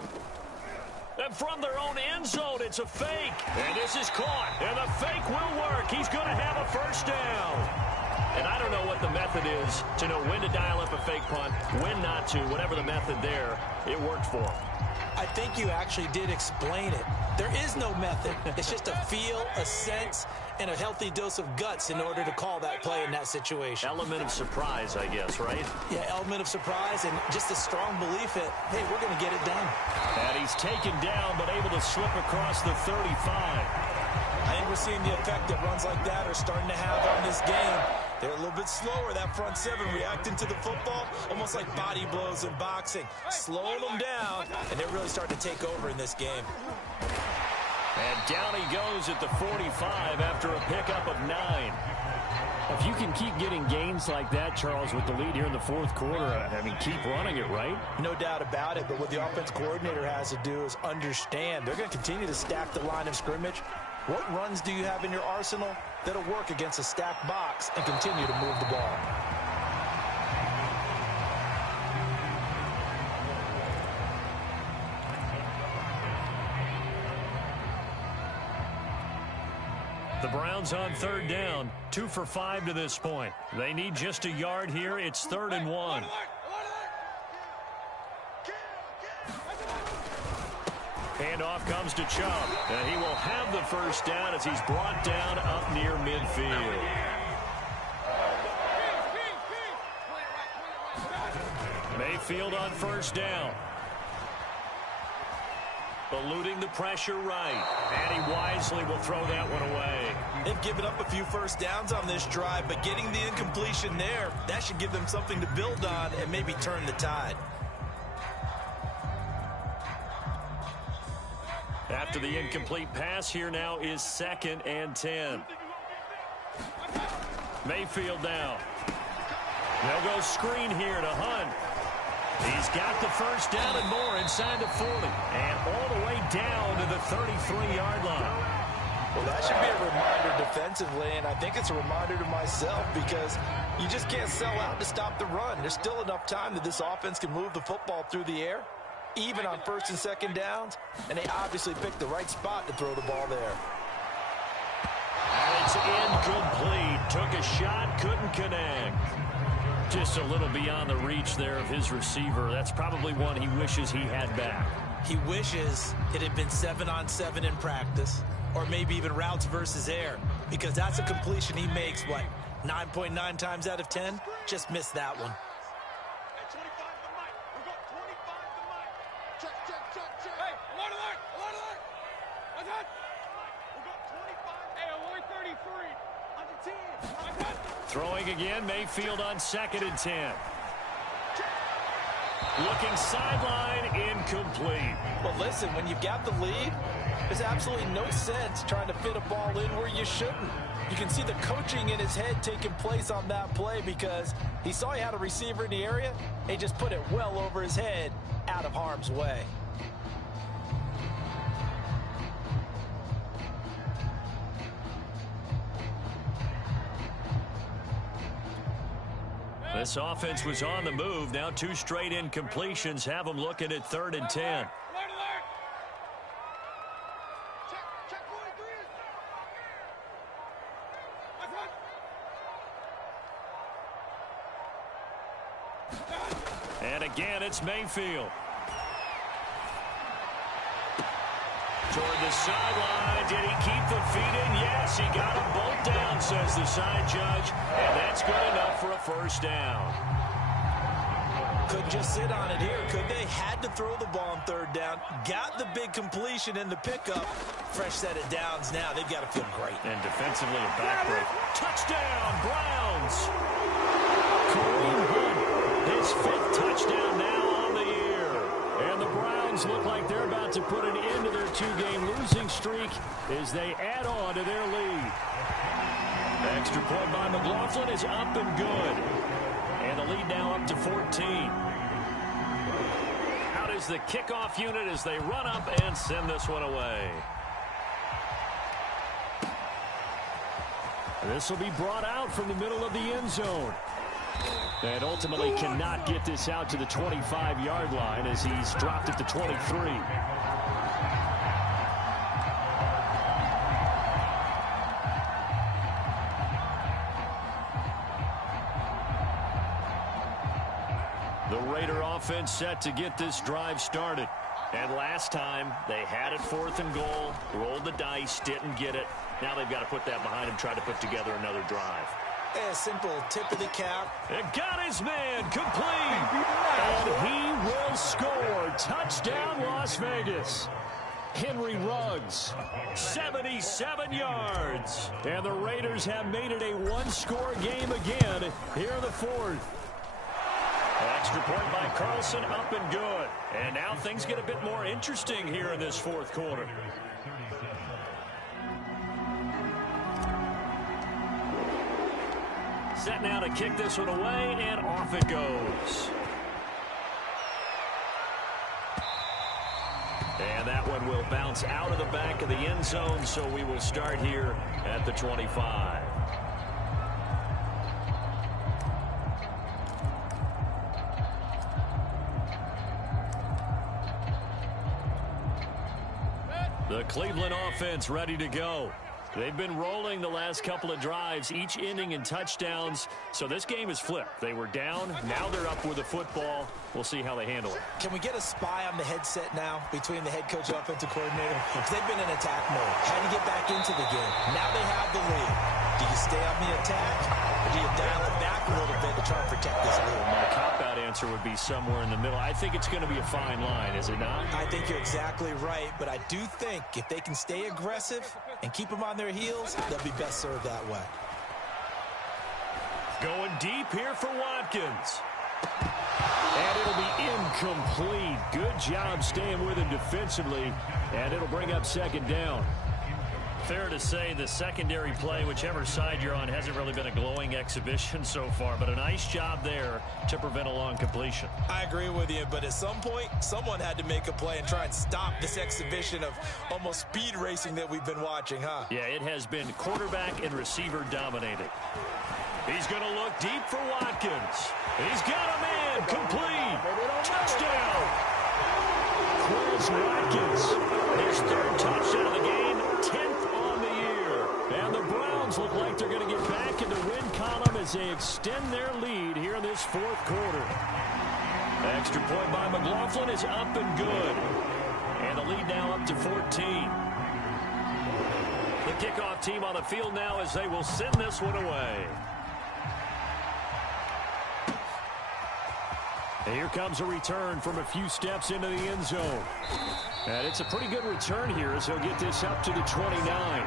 And from their own end zone, it's a fake. And this is caught. And the fake will work. He's going to have a first down. And I don't know what the method is to know when to dial up a fake punt, when not to. Whatever the method there, it worked for him. I think you actually did explain it. There is no method. It's just a feel, a sense, and a healthy dose of guts in order to call that play in that situation. Element of surprise, I guess, right? Yeah, element of surprise and just a strong belief that, hey, we're going to get it done. And he's taken down but able to slip across the 35. I think we're seeing the effect that runs like that are starting to have on this game. They're a little bit slower, that front seven, reacting to the football, almost like body blows in boxing, slowing them down, and they're really starting to take over in this game. And down he goes at the 45 after a pickup of 9. If you can keep getting gains like that, Charles, with the lead here in the 4th quarter, I mean, keep running it, right? No doubt about it, but what the offense coordinator has to do is understand. They're going to continue to stack the line of scrimmage. What runs do you have in your arsenal that'll work against a stacked box and continue to move the ball? The Browns on 3rd down, 2 for 5 to this point. They need just a yard here. It's 3rd and 1. Handoff comes to Chubb, and he will have the first down as he's brought down up near midfield. Mayfield on 1st down. Eluding the pressure right, and he wisely will throw that one away. They've given up a few first downs on this drive, but getting the incompletion there, that should give them something to build on and maybe turn the tide. After the incomplete pass, here now is 2nd and 10. Mayfield now. They'll go screen here to Hunt. He's got the first down and more inside the 40. And all the way down to the 33-yard line. Well, that should be a reminder defensively, and I think it's a reminder to myself because you just can't sell out to stop the run. There's still enough time that this offense can move the football through the air, even on 1st and 2nd downs, and they obviously picked the right spot to throw the ball there. And it's incomplete. Took a shot, couldn't connect. Just a little beyond the reach there of his receiver. That's probably one he wishes he had back. He wishes it had been 7-on-7 in practice, or maybe even routes versus air, because that's a completion he makes, what, 9.9 times out of 10? Just missed that one. Throwing again, Mayfield on 2nd and 10. Looking sideline, incomplete. Well, listen, when you've got the lead, there's absolutely no sense trying to fit a ball in where you shouldn't. You can see the coaching in his head taking place on that play because he saw he had a receiver in the area, and he just put it well over his head out of harm's way. This offense was on the move. Now 2 straight incompletions have them looking at 3rd and 10. And again, it's Mayfield. Toward the sideline. Did he keep the feet in? Yes, he got them both down, says the side judge. And that's good enough for a first down. couldn't just sit on it here, could they? Had to throw the ball on third down. Got the big completion in the pickup. Fresh set of downs now. They've got to feel great. And defensively, a backbreak. Touchdown, Browns! Kareem Hunt, his 5th touchdown now on the year. And the Browns look like they're about to put an end to their 2-game losing streak as they add on to their lead. The extra point by McLaughlin is up and good. And the lead now up to 14. Out is the kickoff unit as they run up and send this one away. This will be brought out from the middle of the end zone. And ultimately cannot get this out to the 25-yard line as he's dropped at the 23. The Raider offense set to get this drive started. And last time, they had it 4th and goal, rolled the dice, didn't get it. Now they've got to put that behind him, try to put together another drive. A simple tip of the cap. It got his man complete. And he will score. Touchdown, Las Vegas. Henry Ruggs, 77 yards. And the Raiders have made it a one-score game again here in the 4th. Extra point by Carlson, up and good. And now things get a bit more interesting here in this 4th quarter. Set now to kick this one away, and off it goes. And that one will bounce out of the back of the end zone, so we will start here at the 25. The Cleveland offense ready to go. They've been rolling the last couple of drives, each ending in touchdowns. So this game is flipped. They were down. Now they're up with the football. We'll see how they handle it. Can we get a spy on the headset now between the head coach and offensive coordinator? Because they've been in attack mode. Had to get back into the game. Now they have the lead. Do you stay on the attack, or do you dial it back a little bit to try and protect this lead? My cop-out answer would be somewhere in the middle. I think it's going to be a fine line, is it not? I think you're exactly right, but I do think if they can stay aggressive and keep them on their heels, they'll be best served that way. Going deep here for Watkins. And it'll be incomplete. Good job staying with him defensively, and it'll bring up 2nd down. Fair to say the secondary play, whichever side you're on, hasn't really been a glowing exhibition so far, but a nice job there to prevent a long completion. I agree with you, but at some point, someone had to make a play and try and stop this exhibition of almost speed racing that we've been watching, huh? Yeah, it has been quarterback and receiver dominated. He's going to look deep for Watkins. He's got a man complete. Touchdown. Chris Watkins, his 3rd touchdown of the game, 10th on the year. And the Browns look like they're going to get back in the win column as they extend their lead here in this 4th quarter. Extra point by McLaughlin is up and good. And the lead now up to 14. The kickoff team on the field now as they will send this one away. And here comes a return from a few steps into the end zone. And it's a pretty good return here as he'll get this up to the 29.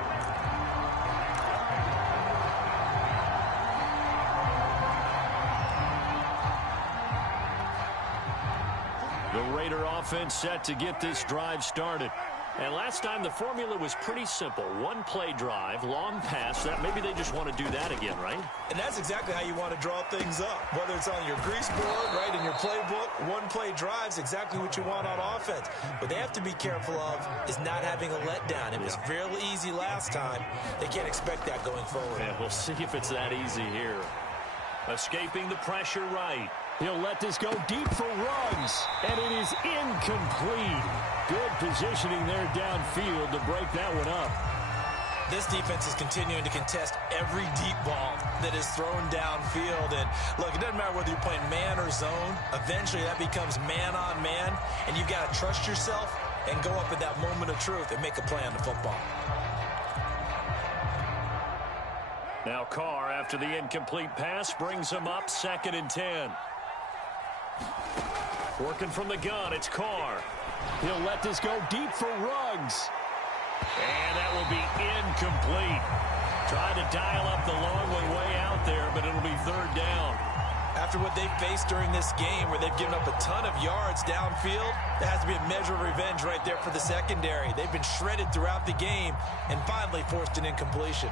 The Raider offense set to get this drive started. And last time the formula was pretty simple. One play drive, long pass. That maybe they just want to do that again, right? And that's exactly how you want to draw things up. Whether it's on your grease board, right, in your playbook, one play drive's exactly what you want on offense. What they have to be careful of is not having a letdown. It was fairly easy last time. They can't expect that going forward. Yeah, we'll see if it's that easy here. Escaping the pressure right. He'll let this go deep for Ruggs, and it is incomplete. Good positioning there downfield to break that one up. This defense is continuing to contest every deep ball that is thrown downfield. And look, it doesn't matter whether you're playing man or zone. Eventually that becomes man on man, and you've got to trust yourself and go up at that moment of truth and make a play on the football. Now Carr, after the incomplete pass, brings him up 2nd and 10. Working from the gun, it's Carr. He'll let this go deep for Ruggs. And that will be incomplete. Trying to dial up the long one way out there, but it'll be third down. After what they faced during this game where they've given up a ton of yards downfield, there has to be a measure of revenge right there for the secondary. They've been shredded throughout the game and finally forced an incompletion.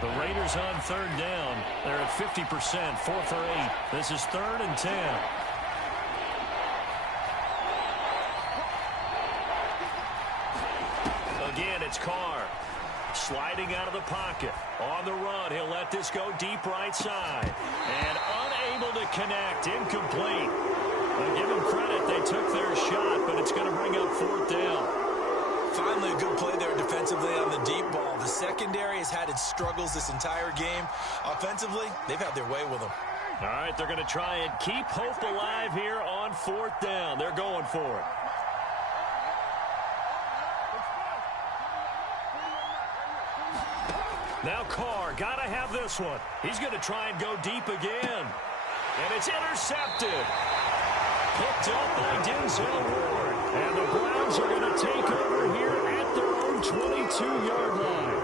The Raiders on third down. They're at 50%, 4 for 8. This is 3rd and 10. Again, it's Carr. Sliding out of the pocket. On the run, he'll let this go deep right side. And unable to connect. Incomplete. I'll give them credit. They took their shot, but it's going to bring up 4th down. Finally, a good play there defensively on the deep ball. The secondary has had its struggles this entire game. Offensively, they've had their way with them. All right, they're going to try and keep hope alive here on 4th down. They're going for it. Now Carr, got to have this one. He's going to try and go deep again. And it's intercepted. Picked up by Denzel Ward. And the Browns are going to take over here at their own 22-yard line.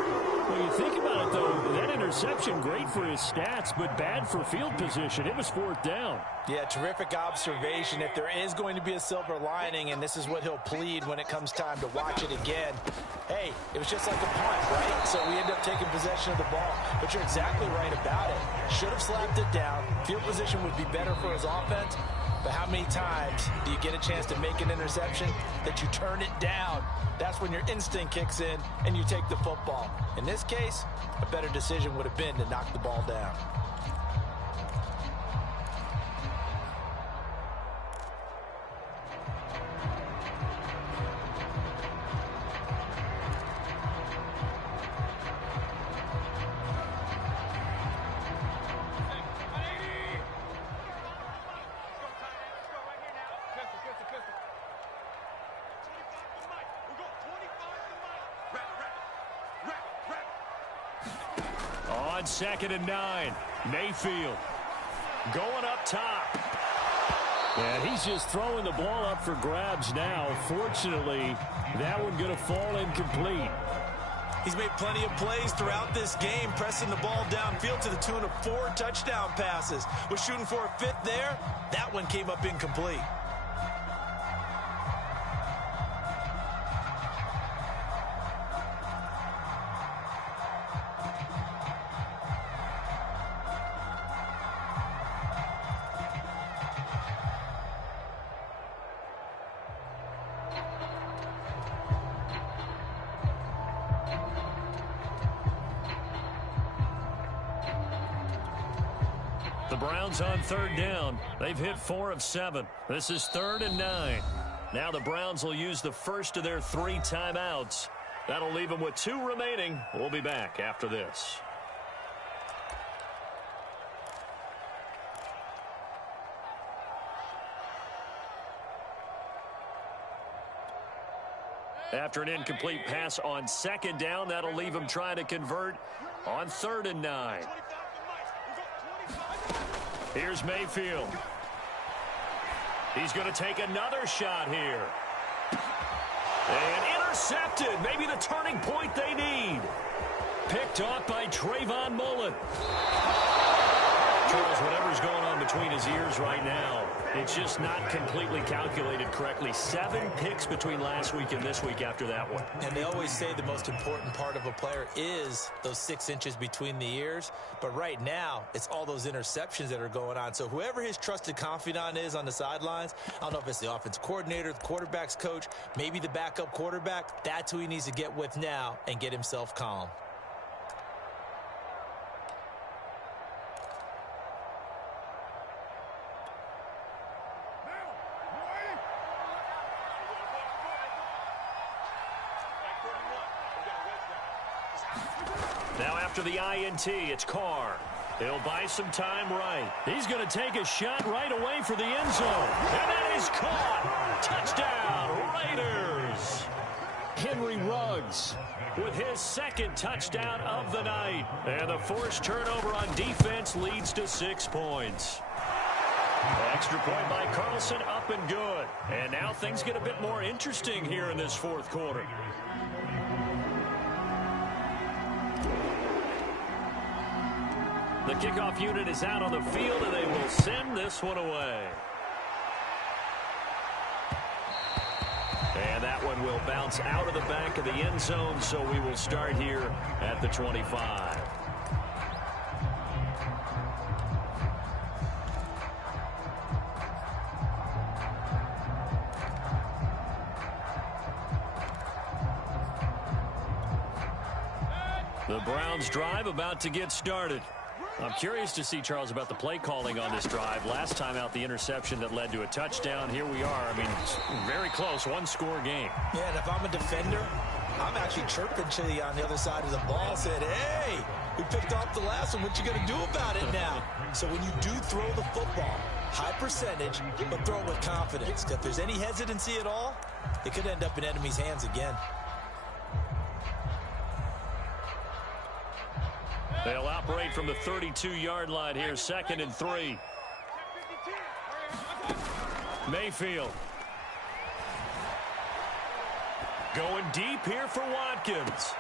Well, you think about it, though, that interception, great for his stats, but bad for field position. It was 4th down. Yeah, terrific observation. If there is going to be a silver lining, and this is what he'll plead when it comes time to watch it again, hey, it was just like a punt, right? So we end up taking possession of the ball. But you're exactly right about it. Should have slapped it down. Field position would be better for his offense. But how many times do you get a chance to make an interception that you turn it down? That's when your instinct kicks in and you take the football. In this case, a better decision would have been to knock the ball down. On 2nd and 9, Mayfield going up top. And he's just throwing the ball up for grabs now. Fortunately, that one going to fall incomplete. He's made plenty of plays throughout this game, pressing the ball downfield to the tune of 4 touchdown passes. Was shooting for a 5th there. That one came up incomplete. The Browns on 3rd down. They've hit 4 of 7. This is 3rd and 9. Now the Browns will use the first of their 3 timeouts. That'll leave them with 2 remaining. We'll be back after this. After an incomplete pass on 2nd down, that'll leave them trying to convert on 3rd and 9. Here's Mayfield. He's going to take another shot here. And intercepted. Maybe the turning point they need. Picked off by Trayvon Mullen. Charles, whatever's going on between his ears right now, it's just not completely calculated correctly. 7 picks between last week and this week after that one. And they always say the most important part of a player is those 6 inches between the ears. But right now, it's all those interceptions that are going on. So whoever his trusted confidant is on the sidelines, I don't know if it's the offensive coordinator, the quarterback's coach, maybe the backup quarterback, that's who he needs to get with now and get himself calm. Now after the INT, it's Carr. He'll buy some time right. He's going to take a shot right away for the end zone. And that is caught. Touchdown, Raiders. Henry Ruggs with his second touchdown of the night. And the forced turnover on defense leads to 6 points. Extra point by Carlson, up and good. And now things get a bit more interesting here in this fourth quarter. The kickoff unit is out on the field, and they will send this one away. And that one will bounce out of the back of the end zone, so we will start here at the 25. The Browns drive about to get started. I'm curious to see, Charles, about the play calling on this drive. Last time out, the interception that led to a touchdown. Here we are. I mean, very close, one-score game. Yeah, and if I'm a defender, I'm actually chirping to you on the other side of the ball, said, hey, we picked off the last one. What you going to do about it now? So when you do throw the football, high percentage, but throw it with confidence. If there's any hesitancy at all, it could end up in enemy's hands again. They'll operate from the 32-yard line here, 2nd and 3. Mayfield. Going deep here for Watkins.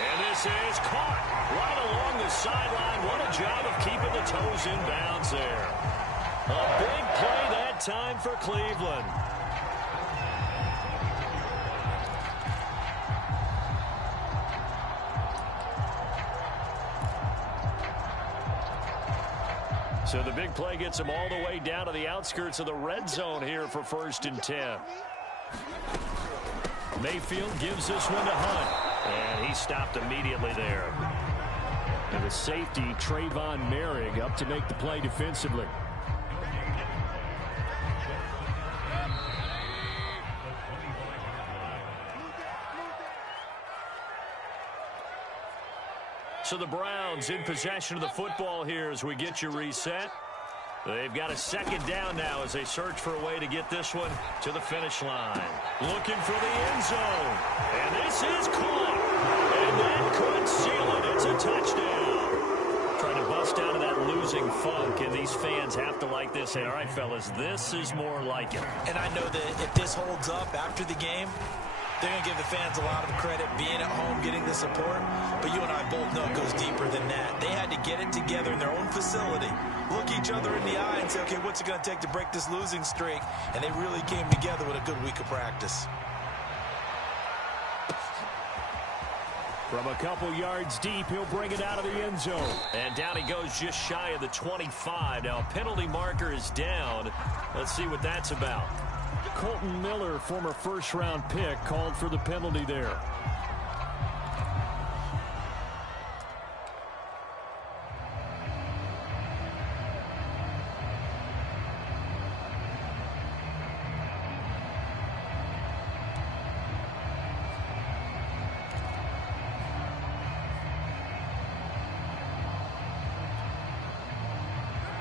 And this is caught right along the sideline. What a job of keeping the toes in bounds there. A big play that time for Cleveland. So the big play gets him all the way down to the outskirts of the red zone here for 1st and 10. Mayfield gives this one to Hunt, and he stopped immediately there. And the safety, Trayvon Merrick, up to make the play defensively. So the Browns in possession of the football here as we get you reset. They've got a 2nd down now as they search for a way to get this one to the finish line. Looking for the end zone. And this is caught. And that could seal it. It's a touchdown. Trying to bust out of that losing funk, and these fans have to like this. Say, all right, fellas, this is more like it. And I know that if this holds up after the game, they're going to give the fans a lot of credit being at home, getting the support. But you and I both know it goes deeper than that. They had to get it together in their own facility, look each other in the eye and say, okay, what's it going to take to break this losing streak? And they really came together with a good week of practice. From a couple yards deep, he'll bring it out of the end zone. And down he goes just shy of the 25. Now, a penalty marker is down. Let's see what that's about. Colton Miller, former first-round pick, called for the penalty there.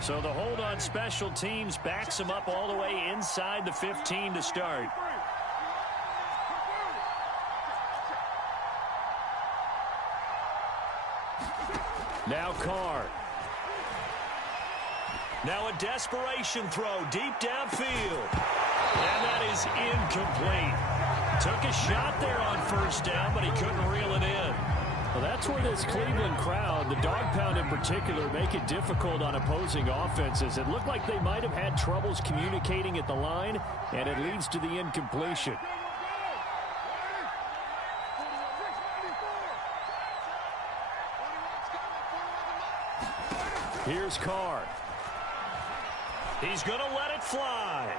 So the hold on special teams backs him up all the way inside the 15 to start. Now Carr. Now a desperation throw deep downfield. And that is incomplete. Took a shot there on 1st down, but he couldn't reel it in. Well, that's where this Cleveland crowd, the dog pound in particular, make it difficult on opposing offenses. It looked like they might have had troubles communicating at the line, and it leads to the incompletion. Here's Carr. He's going to let it fly.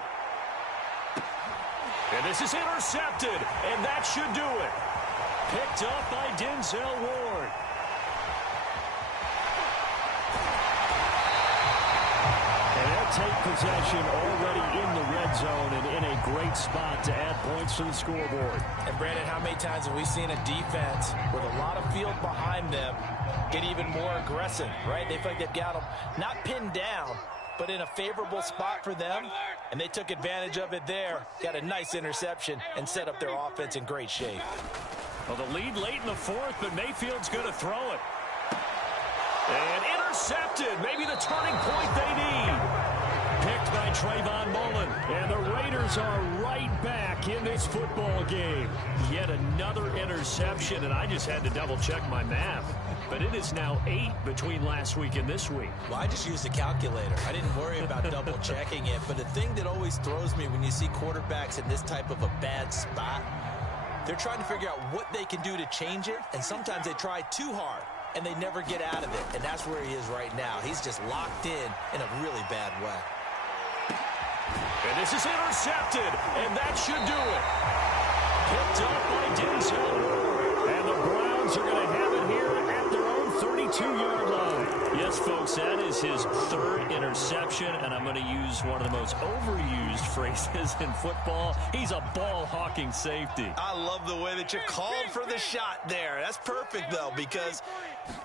And this is intercepted, and that should do it. Picked up by Denzel Ward. And they'll take possession already in the red zone and in a great spot to add points to the scoreboard. And, Brandon, how many times have we seen a defense with a lot of field behind them get even more aggressive, right? They feel like they've got them not pinned down, but in a favorable spot for them, and they took advantage of it there. Got a nice interception and set up their offense in great shape. Well, the lead late in the fourth, but Mayfield's going to throw it. And intercepted. Maybe the turning point they need. Picked by Trayvon Mullen. And the Raiders are right back in this football game. Yet another interception, and I just had to double-check my math. But it is now 8 between last week and this week. Well, I just used a calculator. I didn't worry about double-checking it. But the thing that always throws me when you see quarterbacks in this type of a bad spot, they're trying to figure out what they can do to change it, and sometimes they try too hard, and they never get out of it. And that's where he is right now. He's just locked in a really bad way. And this is intercepted, and that should do it. Picked up by Denzel Ward. And the Browns are going to have it here at their own 32-yard line. Yes, folks, that is his third interception, and I'm going to use one of the most overused phrases in football. He's a ball-hawking safety. I love the way that you called for the shot there. That's perfect, though, because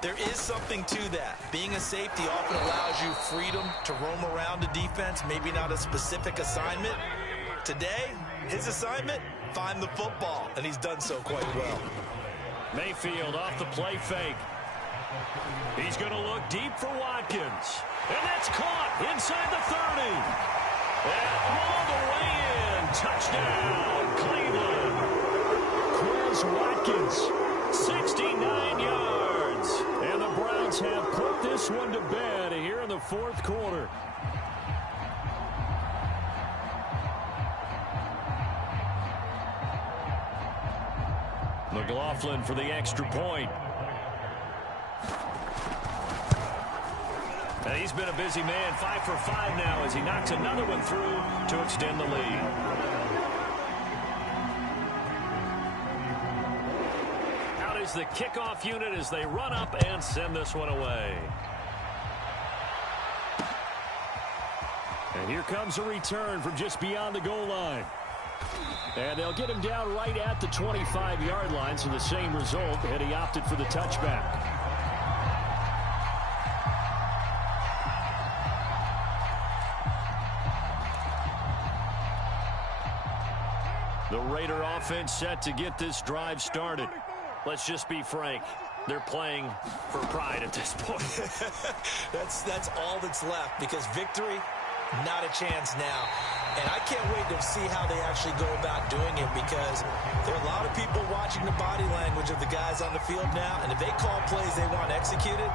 there is something to that. Being a safety often allows you freedom to roam around the defense, maybe not a specific assignment. Today, his assignment, find the football, and he's done so quite well. Mayfield off the play fake. He's going to look deep for Watkins. And that's caught inside the 30. And all the way in. Touchdown, Cleveland. Quez Watkins, 69 yards. And the Browns have put this one to bed here in the fourth quarter. McLaughlin for the extra point. And he's been a busy man, 5 for 5 now as he knocks another one through to extend the lead. Out is the kickoff unit as they run up and send this one away. And here comes a return from just beyond the goal line. And they'll get him down right at the 25-yard line, so the same result, and he opted for the touchback. The Raider offense set to get this drive started. Let's just be frank. They're playing for pride at this point. That's all that's left, because victory, not a chance now. And I can't wait to see how they actually go about doing it, because there are a lot of people watching the body language of the guys on the field now, and if they call plays they want executed,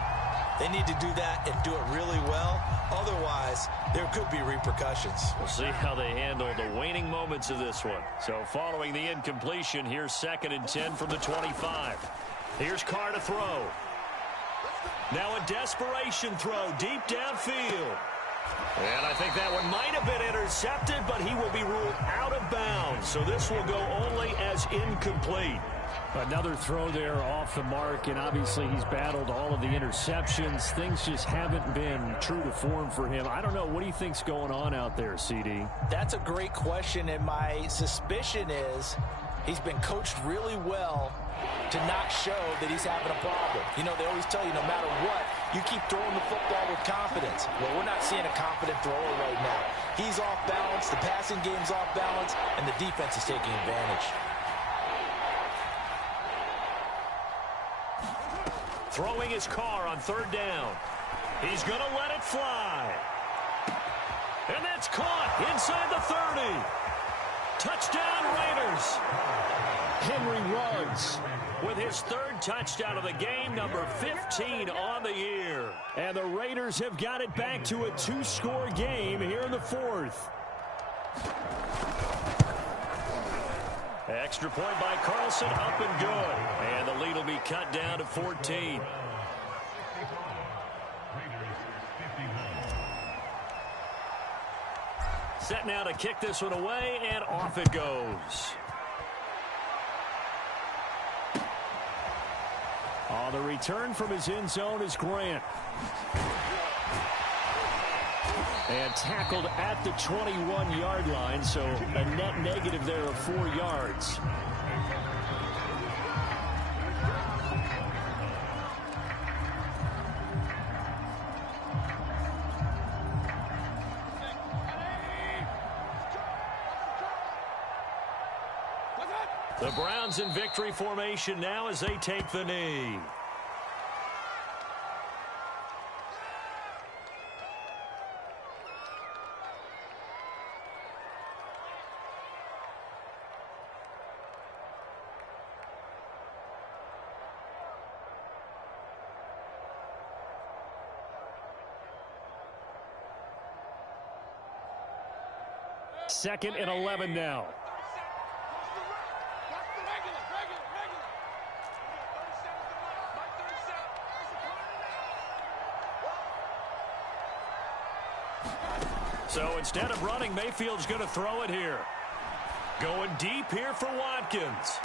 they need to do that and do it really well. Otherwise, there could be repercussions. We'll see how they handle the waning moments of this one. So following the incompletion, here's 2nd and 10 from the 25. Here's Carr to throw. Now a desperation throw deep downfield. And I think that one might have been intercepted, but he will be ruled out of bounds. So this will go only as incomplete. Another throw there off the mark, and obviously he's battled all of the interceptions. Things just haven't been true to form for him. I don't know. What do you think's going on out there, CD? That's a great question, and my suspicion is he's been coached really well to not show that he's having a problem. You know, they always tell you no matter what, you keep throwing the football with confidence. Well, we're not seeing a confident thrower right now. He's off balance, the passing game's off balance, and the defense is taking advantage. Throwing his Carr on 3rd down. He's going to let it fly. And that's caught inside the 30. Touchdown, Raiders. Henry Ruggs with his 3rd touchdown of the game, number 15 on the year. And the Raiders have got it back to a 2-score game here in the 4th. Extra point by Carlson, up and good. And the lead will be cut down to 14. Set now to kick this one away, and off it goes. On the return from his end zone is Grant. And tackled at the 21-yard line, so a net negative there of 4 yards. The Browns in victory formation now as they take the knee. Second and 11 now. So instead of running, Mayfield's going to throw it here. Going deep here for Watkins.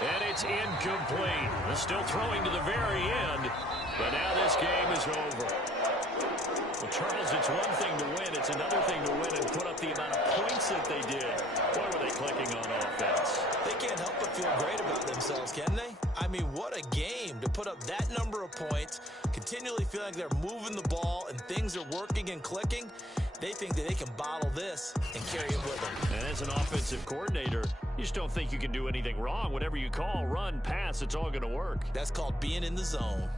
And it's incomplete. Still throwing to the very end, but now this game is over. Well, Charles, it's one thing to win. It's another thing to win and put up the amount of points that they did. Boy, were they clicking on offense. They can't help but feel great about themselves, can they? I mean, what a game to put up that number of points, continually feel like they're moving the ball and things are working and clicking. They think that they can bottle this and carry it with them. And as an offensive coordinator, you just don't think you can do anything wrong. Whatever you call, run, pass, it's all going to work. That's called being in the zone.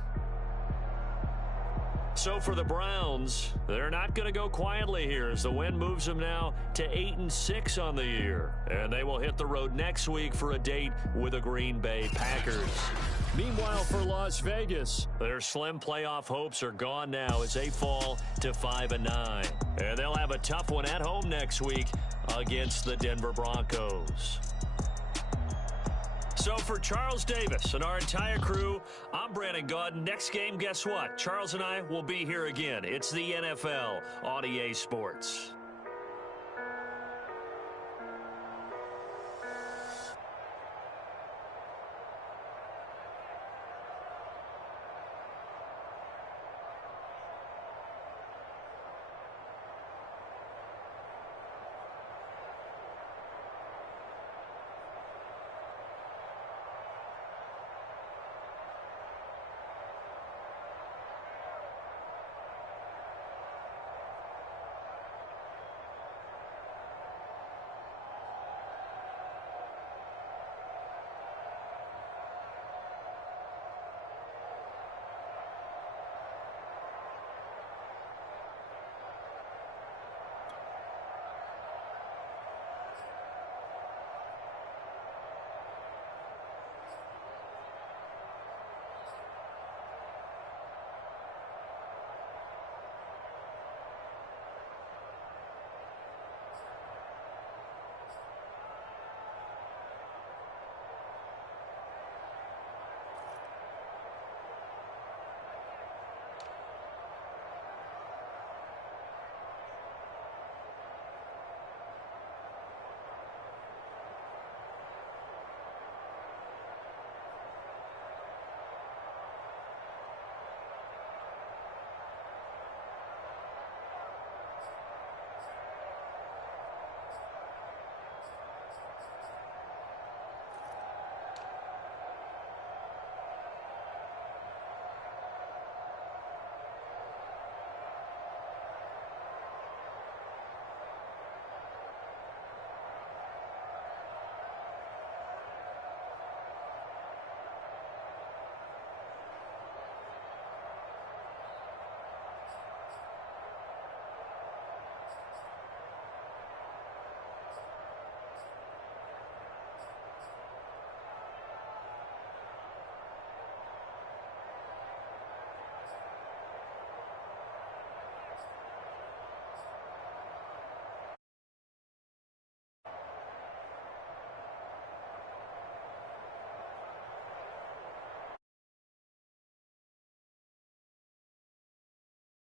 So for the Browns, they're not going to go quietly here as the win moves them now to 8-6 on the year. And they will hit the road next week for a date with the Green Bay Packers. Meanwhile, for Las Vegas, their slim playoff hopes are gone now as they fall to 5-9. And they'll have a tough one at home next week against the Denver Broncos. So for Charles Davis and our entire crew, I'm Brandon Gaudin. Next game, guess what? Charles and I will be here again. It's the NFL on EA Sports.